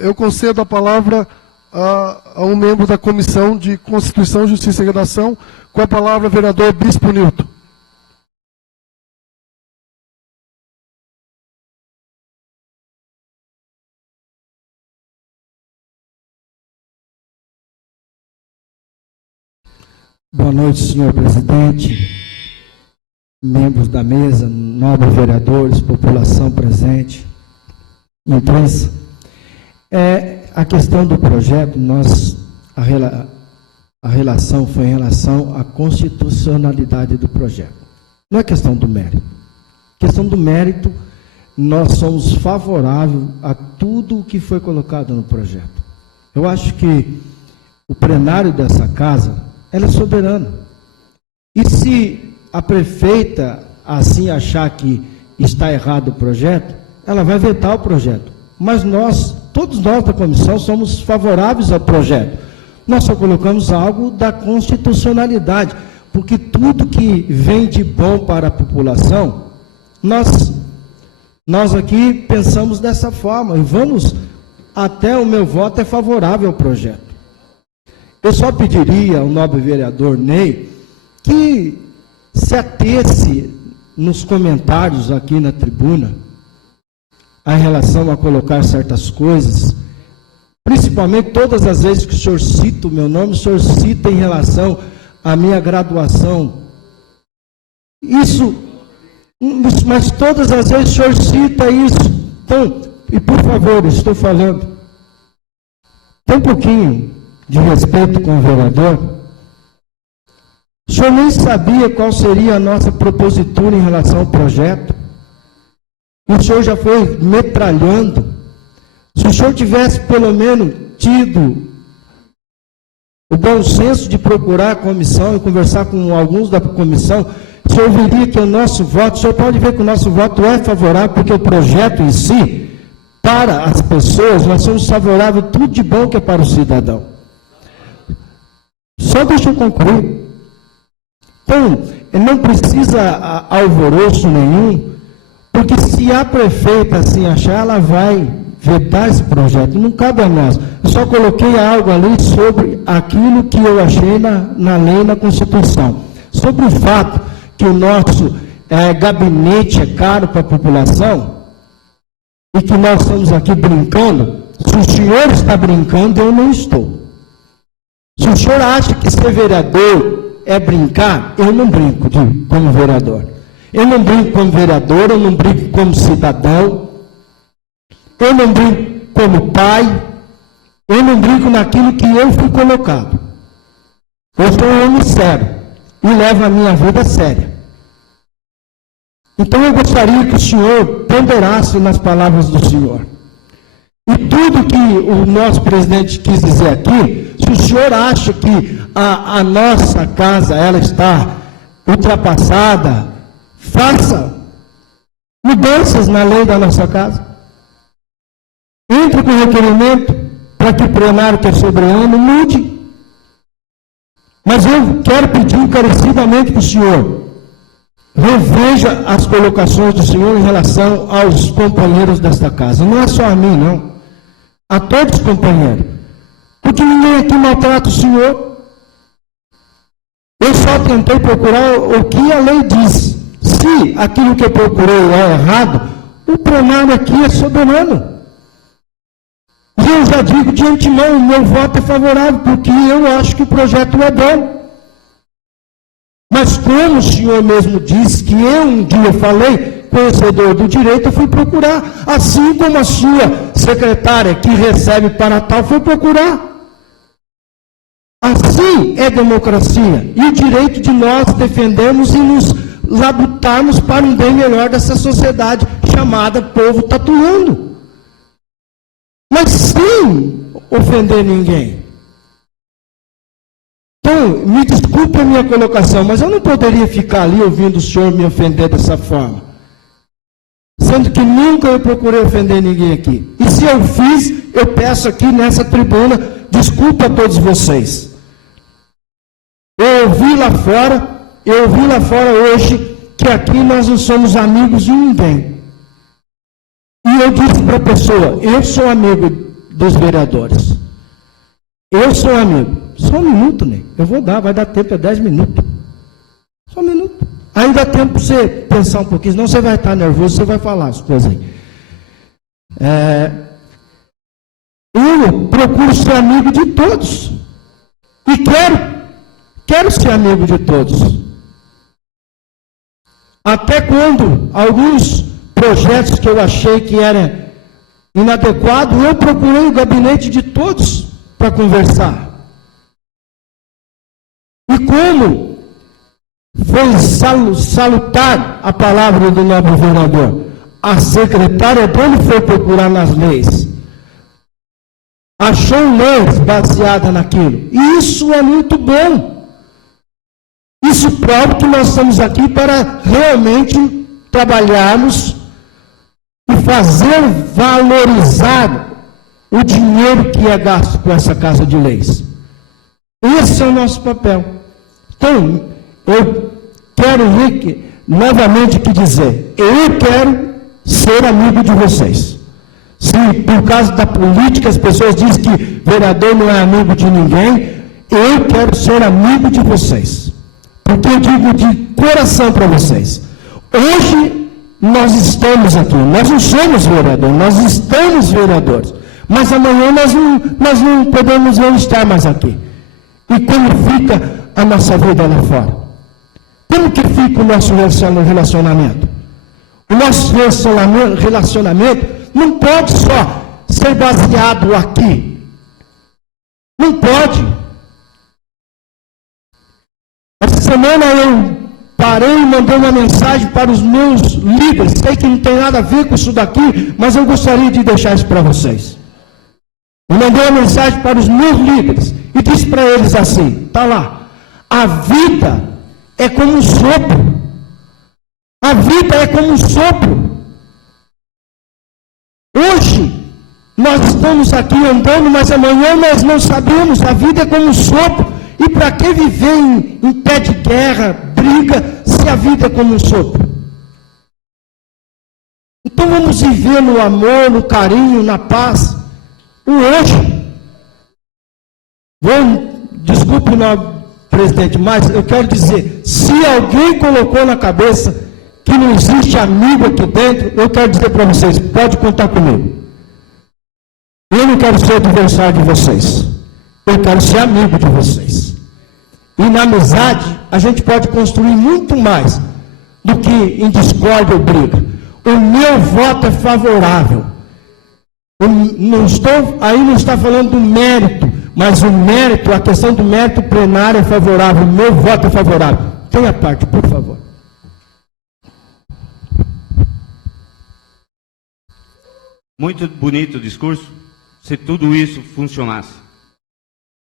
Eu concedo a palavra a um membro da Comissão de Constituição, Justiça e Redação, com a palavra vereador Bispo Nilton. Boa noite, senhor presidente, membros da mesa, nobres vereadores, população presente, imprensa. A questão do projeto, a relação foi em relação à constitucionalidade do projeto. Não é questão do mérito. Questão do mérito, nós somos favoráveis a tudo o que foi colocado no projeto. Eu acho que o plenário dessa casa, ela é soberana. E se a prefeita assim achar que está errado o projeto, ela vai vetar o projeto. Mas todos nós da comissão somos favoráveis ao projeto. Nós só colocamos algo da constitucionalidade, porque tudo que vem de bom para a população, nós aqui pensamos dessa forma, e até o meu voto é favorável ao projeto. Eu só pediria ao nobre vereador Ney que se atesse nos comentários aqui na tribuna em relação a colocar certas coisas, principalmente todas as vezes que o senhor cita o meu nome, o senhor cita em relação à minha graduação. Isso, mas todas as vezes o senhor cita isso. Então, e por favor, estou falando, tem um pouquinho de respeito com o vereador, O senhor nem sabia qual seria a nossa propositura em relação ao projeto. O senhor já foi metralhando. Se o senhor tivesse pelo menos tido o bom senso de procurar a comissão e conversar com alguns da comissão, o senhor veria que o nosso voto, o senhor pode ver que o nosso voto é favorável, porque o projeto em si, para as pessoas, nós somos favoráveis, tudo de bom que é para o cidadão. Só deixa eu concluir. Então, não precisa alvoroço nenhum, porque se a prefeita assim achar, ela vai vetar esse projeto, não cabe a nós. Eu só coloquei algo ali sobre aquilo que eu achei na lei e na Constituição. Sobre o fato que o nosso gabinete é caro para a população, e que nós estamos aqui brincando, se o senhor está brincando, eu não estou. Se o senhor acha que ser vereador é brincar, eu não brinco como vereador. Eu não brinco como vereador, eu não brinco como cidadão, eu não brinco como pai, eu não brinco naquilo que eu fui colocado. Eu sou um homem sério e levo a minha vida séria. Então eu gostaria que o senhor ponderasse nas palavras do senhor. E tudo que o nosso presidente quis dizer aqui, se o senhor acha que a nossa casa ela está ultrapassada, faça mudanças na lei da nossa casa. Entre com requerimento para que o plenário que é soberano mude. Mas eu quero pedir encarecidamente para o senhor, reveja as colocações do senhor em relação aos companheiros desta casa. Não é só a mim, não. A todos os companheiros. Porque ninguém aqui maltrata o senhor. Eu só tentei procurar o que a lei diz. Se aquilo que eu procurei é errado, o plenário aqui é soberano. E eu já digo de antemão, o meu voto é favorável, porque eu acho que o projeto é bom. Mas como o senhor mesmo disse, que eu um dia falei, conhecedor do direito, eu fui procurar. Assim como a sua secretária, que recebe para tal, foi procurar. Assim é democracia. E o direito de nós defendermos e nos labutarmos para um bem melhor dessa sociedade chamada povo tatuando. Mas sem ofender ninguém. Então, me desculpe a minha colocação, mas eu não poderia ficar ali ouvindo o senhor me ofender dessa forma. Sendo que nunca eu procurei ofender ninguém aqui. E se eu fiz, eu peço aqui nessa tribuna, desculpa a todos vocês. Eu ouvi lá fora hoje, que aqui nós não somos amigos de ninguém. E eu disse para a pessoa, eu sou amigo dos vereadores. Eu sou amigo. Só um minuto, né? Eu vou dar, vai dar tempo, é 10 minutos. Só um minuto. Aí dá tempo para você pensar um pouquinho, senão você vai estar nervoso, você vai falar as coisas aí. Eu procuro ser amigo de todos. E quero ser amigo de todos. Até quando alguns projetos que eu achei que eram inadequados, eu procurei o gabinete de todos para conversar. E como foi salutar a palavra do nobre vereador, a secretária dele foi procurar nas leis. Achou leis baseadas naquilo. E isso é muito bom. Isso prova que nós estamos aqui para realmente trabalharmos e fazer valorizar o dinheiro que é gasto com essa casa de leis. Esse é o nosso papel. Então, eu quero novamente dizer, eu quero ser amigo de vocês. Se por causa da política as pessoas dizem que vereador não é amigo de ninguém, eu quero ser amigo de vocês. Porque eu digo de coração para vocês, hoje nós estamos aqui, nós não somos vereadores, nós estamos vereadores, mas amanhã nós não podemos não estar mais aqui. E como fica a nossa vida lá fora? Como que fica o nosso relacionamento? O nosso relacionamento não pode só ser baseado aqui. Não pode. Mas semana eu parei e mandei uma mensagem para os meus líderes. Sei que não tem nada a ver com isso daqui, mas eu gostaria de deixar isso para vocês. Eu mandei uma mensagem para os meus líderes e disse para eles assim, está lá, a vida é como um sopro. A vida é como um sopro. Hoje, nós estamos aqui andando, mas amanhã nós não sabemos. A vida é como um sopro. E para que viver em pé de guerra, briga, se a vida é como um sopro? Então vamos viver no amor, no carinho, na paz, o hoje. Desculpe, presidente, mas eu quero dizer, se alguém colocou na cabeça que não existe amigo aqui dentro, eu quero dizer para vocês, pode contar comigo. Eu não quero ser adversário de vocês. Eu quero ser amigo de vocês. E na amizade, a gente pode construir muito mais do que em discórdia ou briga. O meu voto é favorável. Não está falando do mérito, mas o mérito, a questão do mérito plenário é favorável. O meu voto é favorável. Tenha parte, por favor. Muito bonito o discurso, se tudo isso funcionasse.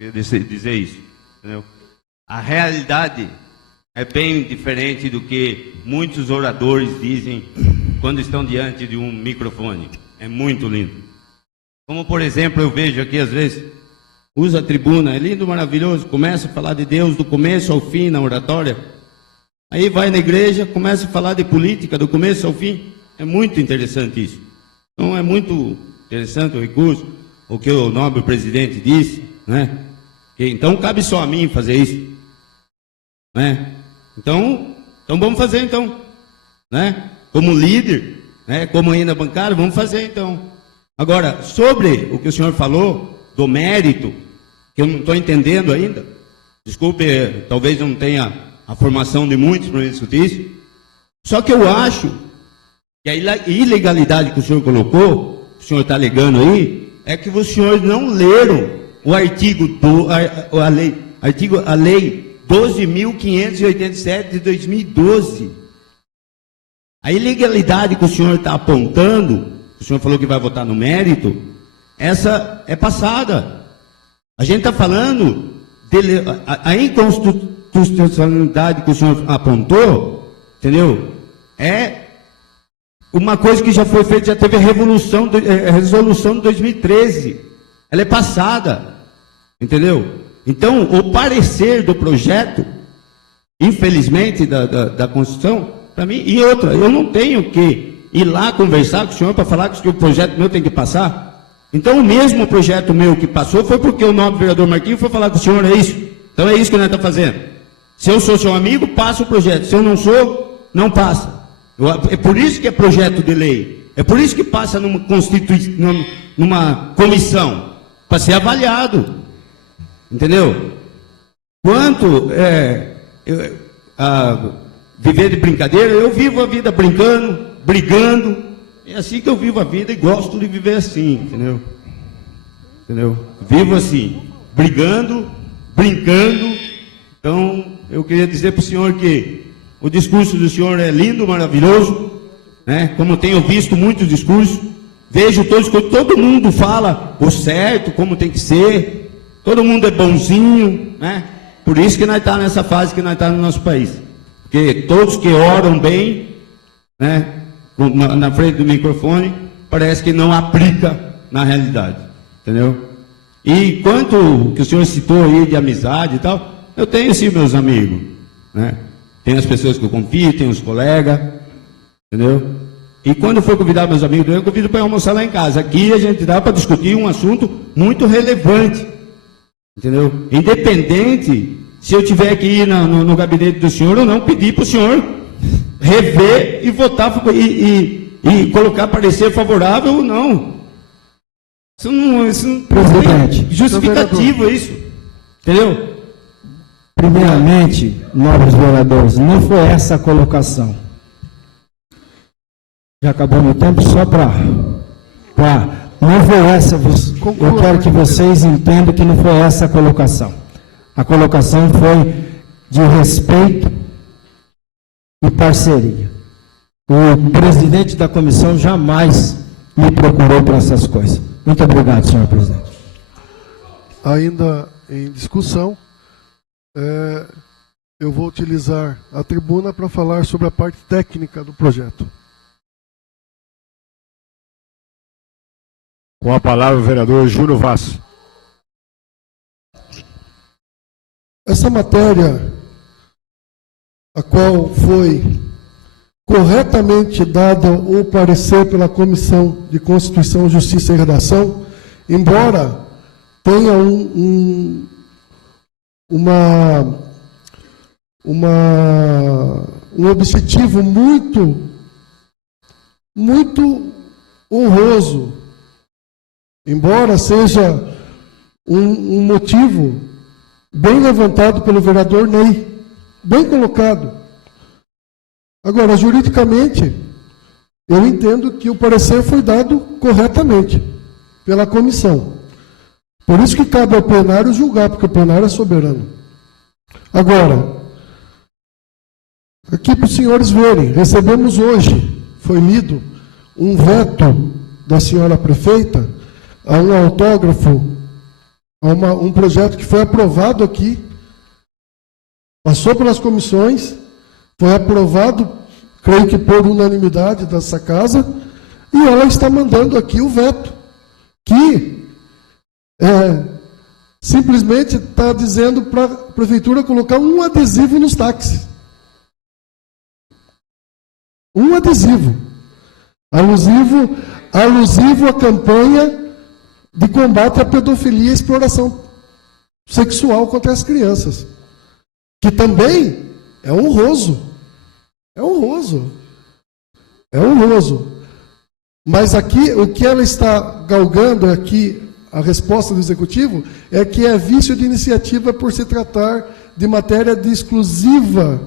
Eu queria dizer isso, entendeu? A realidade é bem diferente do que muitos oradores dizem quando estão diante de um microfone. É muito lindo. Como, por exemplo, eu vejo aqui, às vezes, usa a tribuna, é lindo, maravilhoso, começa a falar de Deus do começo ao fim na oratória. Aí vai na igreja, começa a falar de política do começo ao fim. É muito interessante isso. Então é muito interessante o recurso, o que o nobre presidente disse, né? Então cabe só a mim fazer isso, né? Então vamos fazer então, né? Como líder, né? Como ainda bancário, vamos fazer então. Agora, sobre o que o senhor falou, do mérito, que eu não estou entendendo ainda, desculpe, talvez eu não tenha a formação de muitos para discutir isso, só que eu acho que a ilegalidade que o senhor colocou, o senhor está alegando aí, é que os senhores não leram o artigo, a lei 12.587 de 2012. A ilegalidade que o senhor está apontando, o senhor falou que vai votar no mérito, essa é passada. A gente está falando a inconstitucionalidade que o senhor apontou, entendeu? É uma coisa que já foi feita, já teve a resolução de 2013. Ela é passada. Entendeu? Então, o parecer do projeto, infelizmente, da Constituição, para mim, e outra, eu não tenho que ir lá conversar com o senhor para falar que o projeto meu tem que passar. Então, o mesmo projeto meu que passou foi porque o nobre vereador Marquinhos foi falar com o senhor, é isso. Então, é isso que nós estamos fazendo. Se eu sou seu amigo, passa o projeto. Se eu não sou, não passa. É por isso que é projeto de lei. É por isso que passa numa comissão, para ser avaliado. Entendeu? Quanto viver de brincadeira, eu vivo a vida brincando, brigando. É assim que eu vivo a vida e gosto de viver assim, entendeu? Vivo assim, brigando, brincando. Então, eu queria dizer para o senhor que o discurso do senhor é lindo, maravilhoso, né? Como tenho visto muitos discursos, vejo todos, todo mundo fala o certo, como tem que ser, todo mundo é bonzinho, né? Por isso que nós estamos nessa fase que nós estamos no nosso país. Porque todos que oram bem, né, na frente do microfone, parece que não aplica na realidade, entendeu? E quanto que o senhor citou aí de amizade e tal, eu tenho sim meus amigos, né? Tem as pessoas que eu confio, tem os colegas, entendeu? E quando eu for convidar meus amigos, eu convido para almoçar lá em casa. Aqui a gente dá para discutir um assunto muito relevante, entendeu? Independente se eu tiver que ir no gabinete do senhor ou não, pedir para o senhor rever e votar e colocar parecer favorável ou não. Isso não Presidente, é justificativo isso, entendeu? Primeiramente, nobres vereadores, não foi essa a colocação. Já acabou meu tempo, só para não foi essa, eu quero que vocês entendam que não foi essa a colocação. A colocação foi de respeito e parceria. O presidente da comissão jamais me procurou para essas coisas. Muito obrigado, senhor presidente. Ainda em discussão, eu vou utilizar a tribuna para falar sobre a parte técnica do projeto. Com a palavra o vereador Júlio Vaz. Essa matéria, a qual foi corretamente dado o parecer pela Comissão de Constituição, Justiça e Redação, embora tenha um objetivo muito honroso, embora seja um motivo bem levantado pelo vereador Ney, bem colocado. Agora, juridicamente, eu entendo que o parecer foi dado corretamente pela comissão. Por isso que cabe ao plenário julgar, porque o plenário é soberano. Agora, aqui para os senhores verem, recebemos hoje, foi lido, um veto da senhora prefeita a um autógrafo, a um projeto que foi aprovado aqui, passou pelas comissões, foi aprovado, creio que por unanimidade dessa casa, e ela está mandando aqui o veto, que simplesmente está dizendo para a prefeitura colocar um adesivo nos táxis. Um adesivo. Alusivo à campanha de combate à pedofilia e exploração sexual contra as crianças. Que também é honroso. É honroso. É honroso. Mas aqui, o que ela está galgando aqui, a resposta do Executivo, é que é vício de iniciativa por se tratar de matéria de exclusiva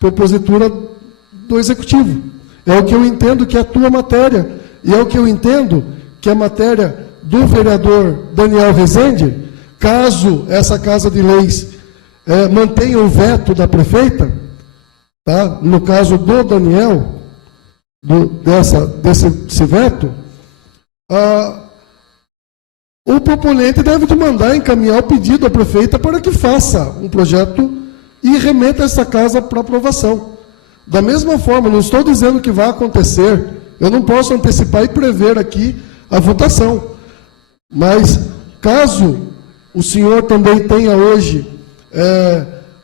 propositura do Executivo. É o que eu entendo que é a tua matéria. E é o que eu entendo que é a matéria do vereador Daniel Rezende, caso essa Casa de Leis mantenha o veto da prefeita, tá? No caso do Daniel, desse veto, o proponente deve de mandar encaminhar o pedido à prefeita para que faça um projeto e remeta essa casa para aprovação. Da mesma forma, não estou dizendo que vai acontecer, eu não posso antecipar e prever aqui a votação. Mas, caso o senhor também tenha hoje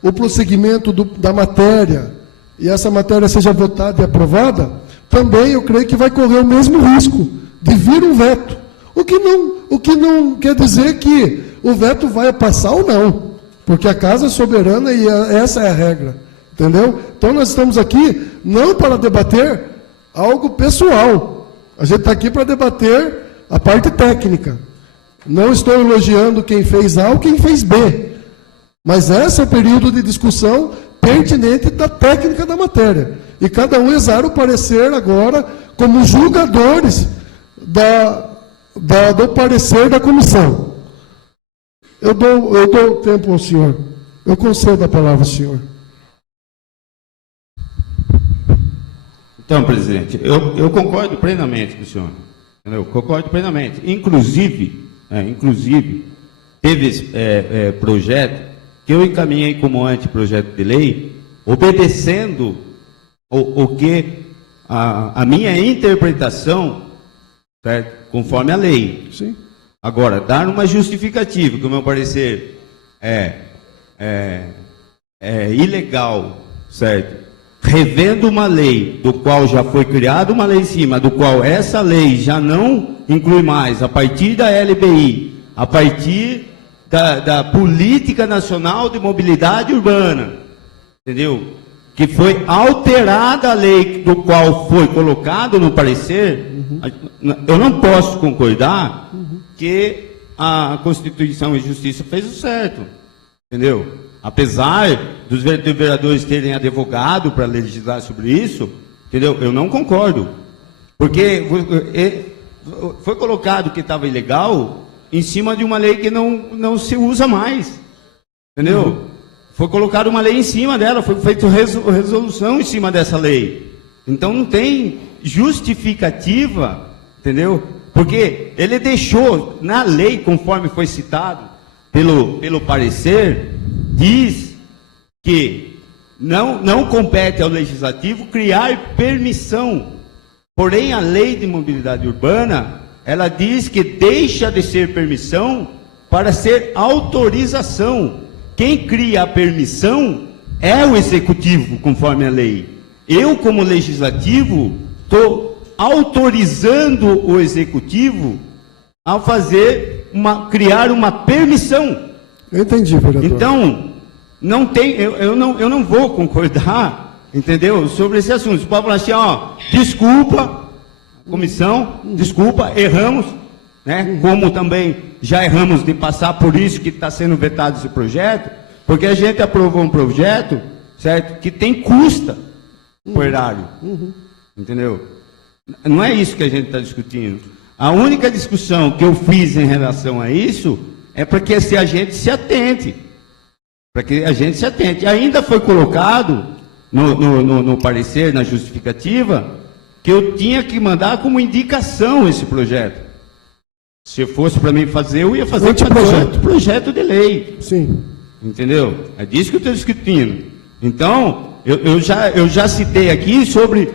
o prosseguimento da matéria, e essa matéria seja votada e aprovada, também eu creio que vai correr o mesmo risco de vir um veto. O que não quer dizer que o veto vai passar ou não, porque a casa é soberana e essa é a regra. Entendeu? Então nós estamos aqui não para debater algo pessoal. A gente está aqui para debater a parte técnica. Não estou elogiando quem fez A ou quem fez B. Mas esse é o período de discussão pertinente da técnica da matéria. E cada um exara o parecer agora como julgadores do parecer da comissão. Eu dou tempo ao senhor. Eu concedo a palavra ao senhor. Então, presidente, eu concordo plenamente com o senhor. Entendeu? Concordo plenamente. Inclusive teve esse projeto que eu encaminhei como anteprojeto de lei, obedecendo o que a minha interpretação, certo? Conforme a lei. Sim. Agora, dar uma justificativa, que o meu parecer é ilegal, certo? Revendo uma lei do qual já foi criada uma lei em cima, do qual essa lei já não inclui mais, a partir da LBI, a partir da Política Nacional de Mobilidade Urbana, entendeu? Que foi alterada a lei do qual foi colocado no parecer, eu não posso concordar que a Constituição e Justiça fez o certo, entendeu? Apesar dos vereadores terem advogado para legislar sobre isso, entendeu? Eu não concordo. Porque foi colocado que estava ilegal em cima de uma lei que não se usa mais. Entendeu? foi colocada uma lei em cima dela, foi feita resolução em cima dessa lei. Então não tem justificativa, entendeu? Porque ele deixou na lei, conforme foi citado pelo parecer, diz que não compete ao legislativo criar permissão. Porém, a lei de mobilidade urbana, ela diz que deixa de ser permissão para ser autorização. Quem cria a permissão é o executivo, conforme a lei. Eu, como legislativo, estou autorizando o executivo a criar uma permissão. Eu entendi, vereador. Então, não tem, eu não vou concordar, entendeu, sobre esse assunto. Você pode falar assim, ó, desculpa, comissão, desculpa, erramos, né? Como também já erramos de passar por isso que está sendo vetado esse projeto, porque a gente aprovou um projeto, certo, que tem custa por erário, entendeu? Não é isso que a gente está discutindo. A única discussão que eu fiz em relação a isso é para que a gente se atente. Para que a gente se atente. Ainda foi colocado no parecer, na justificativa, que eu tinha que mandar como indicação esse projeto. Se fosse para mim fazer, eu ia fazer projeto de lei. Sim. Entendeu? É disso que eu estou discutindo. Então, eu já citei aqui sobre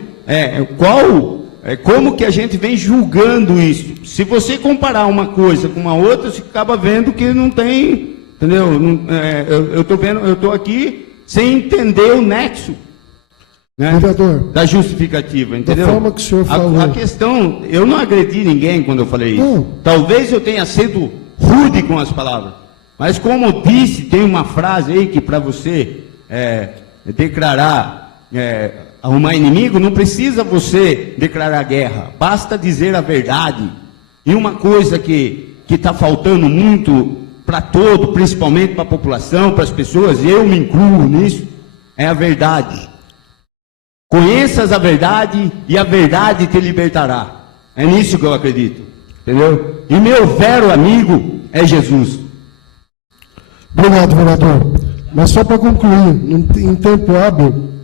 como que a gente vem julgando isso. Se você comparar uma coisa com uma outra, você acaba vendo que não tem, entendeu? Eu estou aqui sem entender o nexo, né, da justificativa, entendeu? Da forma que o senhor falou. A questão, eu não agredi ninguém quando eu falei isso. Talvez eu tenha sido rude com as palavras, mas como eu disse, tem uma frase aí que para você declarar arrumar inimigo, não precisa você declarar guerra, basta dizer a verdade. E uma coisa que está faltando muito para principalmente para a população, para as pessoas, e eu me incluo nisso, é a verdade. Conheças a verdade e a verdade te libertará. É nisso que eu acredito, entendeu? E meu vero amigo é Jesus. Obrigado, vereador. Mas só para concluir, em tempo hábil,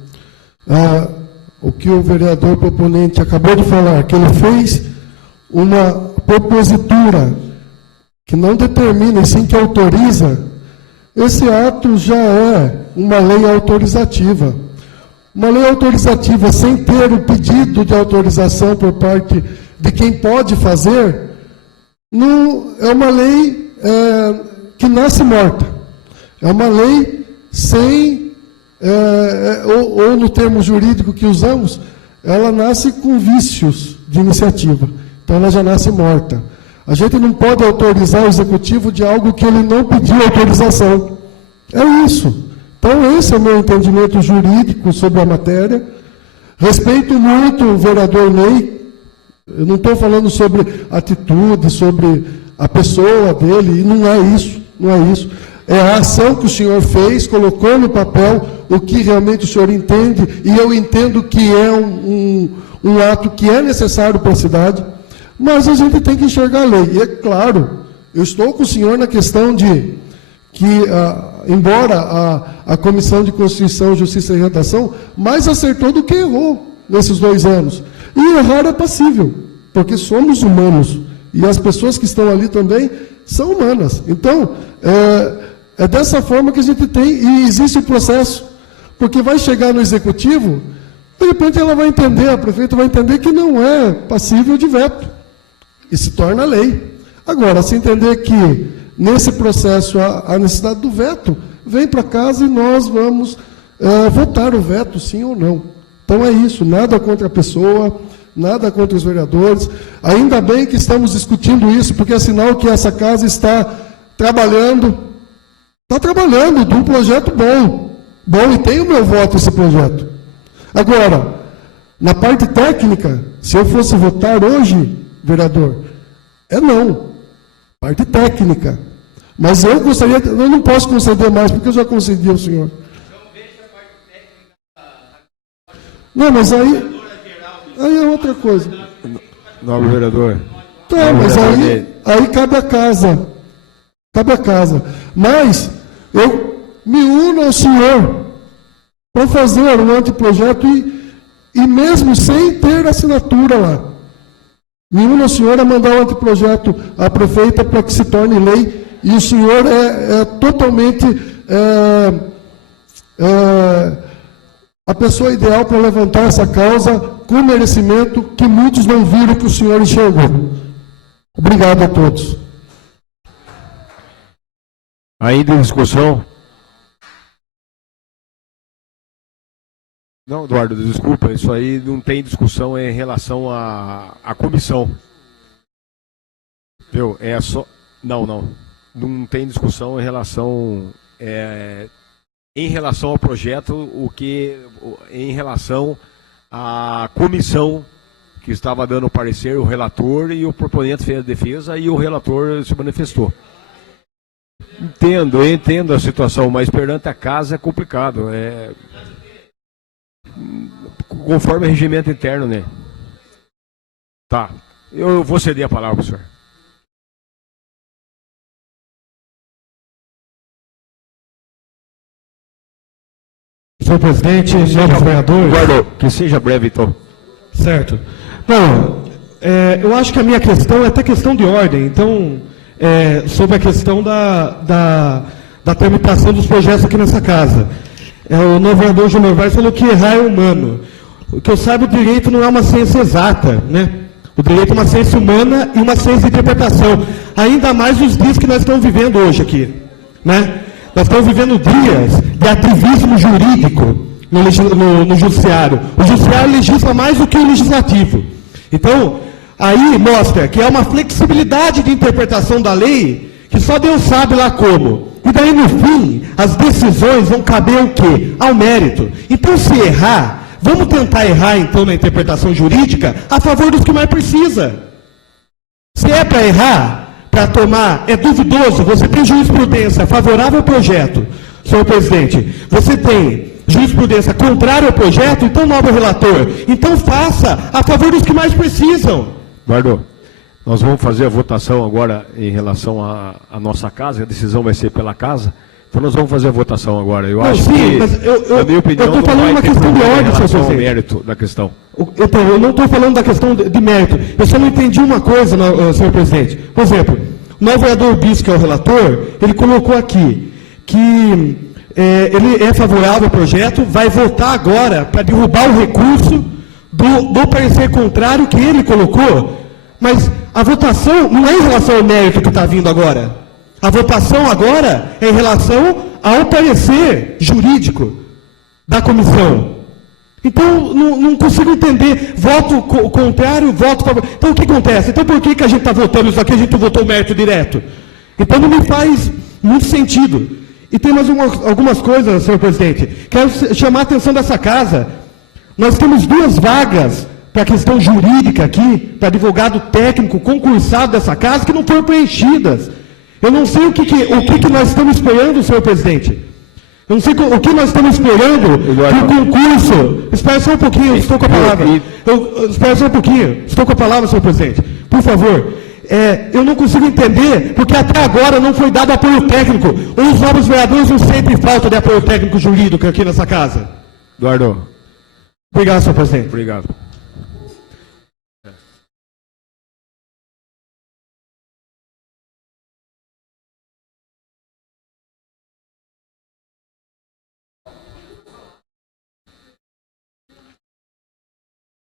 o que o vereador proponente acabou de falar, que ele fez uma propositura que não determina, e sim que autoriza, esse ato já é uma lei autorizativa. Uma lei autorizativa sem ter o pedido de autorização por parte de quem pode fazer, não, é uma lei que nasce morta. É uma lei sem, ou no termo jurídico que usamos, ela nasce com vícios de iniciativa. Então ela já nasce morta. A gente não pode autorizar o executivo de algo que ele não pediu autorização. É isso. Então esse é o meu entendimento jurídico sobre a matéria. Respeito muito o vereador Ney. Eu não estou falando sobre atitude, sobre a pessoa dele, e não é isso, não é isso. É a ação que o senhor fez, colocou no papel o que realmente o senhor entende, e eu entendo que é um ato que é necessário para a cidade, mas a gente tem que enxergar a lei. E é claro, eu estou com o senhor na questão de que, embora a Comissão de Constituição, Justiça e Redação mais acertou do que errou nesses 2 anos. E errar é passível, porque somos humanos, e as pessoas que estão ali também são humanas. Então, é dessa forma que a gente tem, e existe o processo, porque vai chegar no executivo, de repente ela vai entender, a prefeita vai entender que não é passível de veto, e se torna lei. Agora, se entender que nesse processo a necessidade do veto, vem para casa e nós vamos votar o veto, sim ou não. Então é isso, nada contra a pessoa, nada contra os vereadores. Ainda bem que estamos discutindo isso, porque é sinal que essa casa está trabalhando de um projeto bom, e tem o meu voto esse projeto. Agora, na parte técnica, se eu fosse votar hoje, vereador, é não, parte técnica. Mas eu gostaria, eu não posso conceder mais, porque eu já concedi ao senhor. Não, mas aí é outra coisa. Nobre vereador. Tá, mas aí cabe a casa. Cabe a casa. Mas me uno ao senhor para fazer um anteprojeto e mesmo sem ter assinatura lá. Me uno ao senhor a mandar o anteprojeto à prefeita para que se torne lei, e o senhor é totalmente a pessoa ideal para levantar essa causa com merecimento que muitos não viram que o senhor enxergou. Obrigado a todos. Ainda em discussão? Não, Eduardo, desculpa, isso aí não tem discussão em relação à comissão. Viu? É só. Não tem discussão em relação ao projeto, em relação à comissão que estava dando o parecer, o relator e o proponente fez a defesa e o relator se manifestou. Eu entendo a situação, mas perante a casa é complicado. Conforme o regimento interno, né? Tá. Eu vou ceder a palavra para o senhor. Senhor presidente, senhores vereadores. Eduardo, que seja breve, então. Certo. Não, eu acho que a minha questão é até questão de ordem. Então, sobre a questão da tramitação dos projetos aqui nessa casa. O novo vereador João Novaes falou que errar é humano. O que eu saiba, o direito não é uma ciência exata, né? O direito é uma ciência humana e uma ciência de interpretação. Ainda mais os dias que nós estamos vivendo hoje aqui, né? Nós estamos vivendo dias de ativismo jurídico no judiciário. O judiciário legisla mais do que o legislativo. Então, aí mostra que é uma flexibilidade de interpretação da lei que só Deus sabe lá como. E daí, no fim, as decisões vão caber o quê? Ao mérito. Então, se errar, vamos tentar errar, então, na interpretação jurídica a favor dos que mais precisa. Se é para errar, para tomar, é duvidoso, você tem jurisprudência favorável ao projeto, senhor presidente, você tem jurisprudência contrária ao projeto, então, nobre relator, então faça a favor dos que mais precisam. Eduardo, nós vamos fazer a votação agora em relação à nossa casa, a decisão vai ser pela casa, então nós vamos fazer a votação agora. Eu acho que, na minha opinião, eu estou falando uma questão de ordem, senhor presidente. Mérito da questão. Então, eu não estou falando da questão de mérito, eu só não entendi uma coisa, senhor presidente. Por exemplo, o novo vereador Bispo, que é o relator, ele colocou aqui que ele é favorável ao projeto, vai votar agora para derrubar o recurso do parecer contrário que ele colocou, mas a votação não é em relação ao mérito que está vindo agora. A votação agora é em relação ao parecer jurídico da comissão. Então, não consigo entender. Voto contrário, voto favor. Então, o que acontece? Então, por que a gente está votando isso aqui? A gente votou o mérito direto. Então, não me faz muito sentido. E tem mais algumas coisas, senhor presidente. Quero chamar a atenção dessa casa. Nós temos 2 vagas para a questão jurídica aqui, para advogado técnico concursado dessa casa, que não foram preenchidas. Eu não sei o que nós estamos esperando, senhor presidente. Eu não sei o que nós estamos esperando para o concurso. Espera só um pouquinho, estou com a palavra. Espera só um pouquinho, estou com a palavra, senhor presidente. Por favor. Eu não consigo entender, porque até agora não foi dado apoio técnico. Os novos vereadores não sentem falta de apoio técnico jurídico aqui nessa casa. Eduardo. Obrigado, senhor presidente. Obrigado.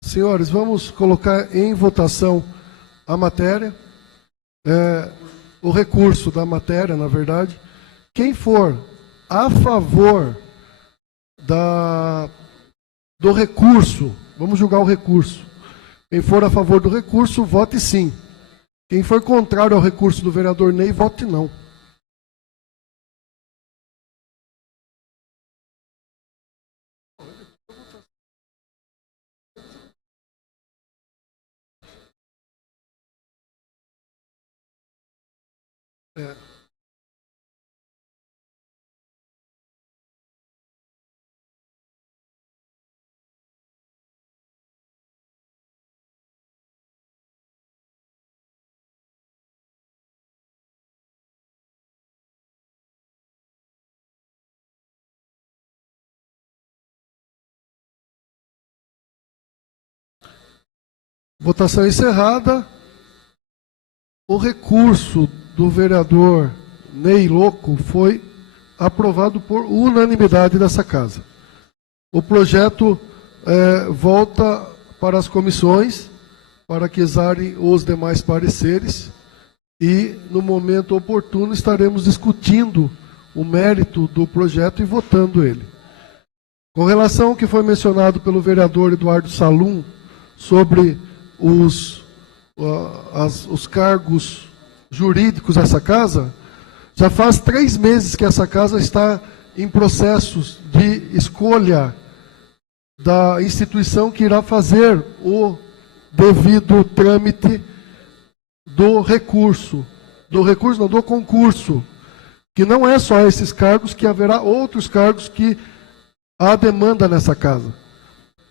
Senhores, vamos colocar em votação a matéria, o recurso da matéria, na verdade. Quem for a favor do recurso, vamos julgar o recurso. Quem for a favor do recurso, vote sim. Quem for contrário ao recurso do vereador Ney, vote não. Votação encerrada. O recurso do vereador Ney Loco foi aprovado por unanimidade dessa casa. O projeto volta para as comissões para que exarem os demais pareceres e, no momento oportuno, estaremos discutindo o mérito do projeto e votando ele. Com relação ao que foi mencionado pelo vereador Eduardo Salum sobre os cargos jurídicos dessa casa, já faz 3 meses que essa casa está em processos de escolha da instituição que irá fazer o devido trâmite do recurso. Do concurso. Que não é só esses cargos, que haverá outros cargos que há demanda nessa casa.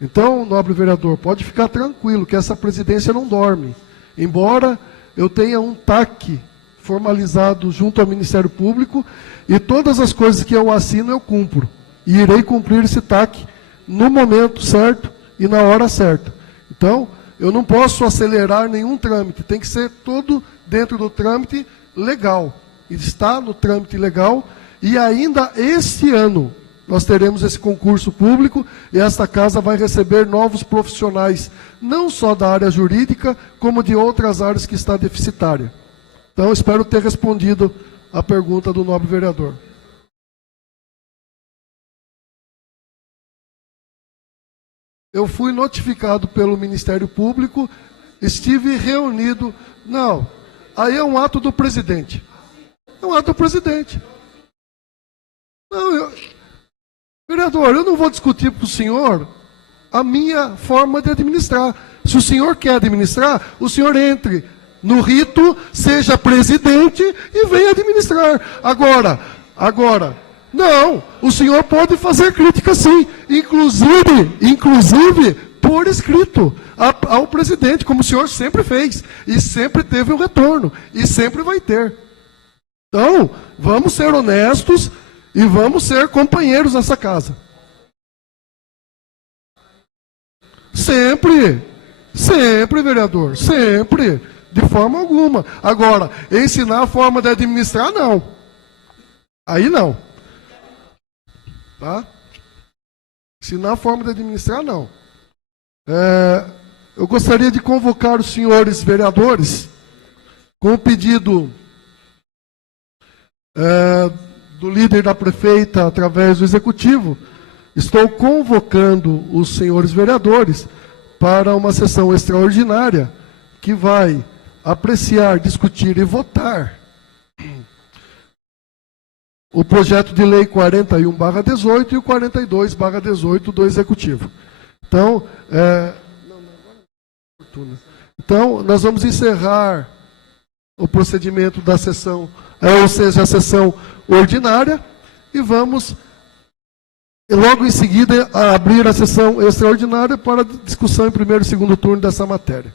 Então, nobre vereador, pode ficar tranquilo que essa presidência não dorme. Embora eu tenha um TAC formalizado junto ao Ministério Público e todas as coisas que eu assino eu cumpro. E irei cumprir esse TAC no momento certo e na hora certa. Então, eu não posso acelerar nenhum trâmite, tem que ser tudo dentro do trâmite legal. Está no trâmite legal e ainda este ano nós teremos esse concurso público e esta casa vai receber novos profissionais, não só da área jurídica, como de outras áreas que está deficitária. Então, espero ter respondido a pergunta do nobre vereador. Eu fui notificado pelo Ministério Público, estive reunido. Não, aí é um ato do presidente. É um ato do presidente. Não, vereador, eu não vou discutir para o senhor a minha forma de administrar. Se o senhor quer administrar, o senhor entre no rito, seja presidente e venha administrar. Agora, não, o senhor pode fazer crítica sim, inclusive por escrito ao presidente, como o senhor sempre fez, e sempre teve um retorno, e sempre vai ter. Então, vamos ser honestos e vamos ser companheiros nessa casa. Sempre, vereador, sempre, de forma alguma. Agora, ensinar a forma de administrar, não. Aí não. Tá? Ensinar a forma de administrar, não. Eu gostaria de convocar os senhores vereadores com o pedido do líder da prefeita através do executivo. Estou convocando os senhores vereadores para uma sessão extraordinária que vai apreciar, discutir e votar o projeto de lei 41/18 e o 42/18 do Executivo. Então, nós vamos encerrar o procedimento da sessão, ou seja, a sessão ordinária, e vamos, logo em seguida, abrir a sessão extraordinária para discussão em primeiro e segundo turno dessa matéria.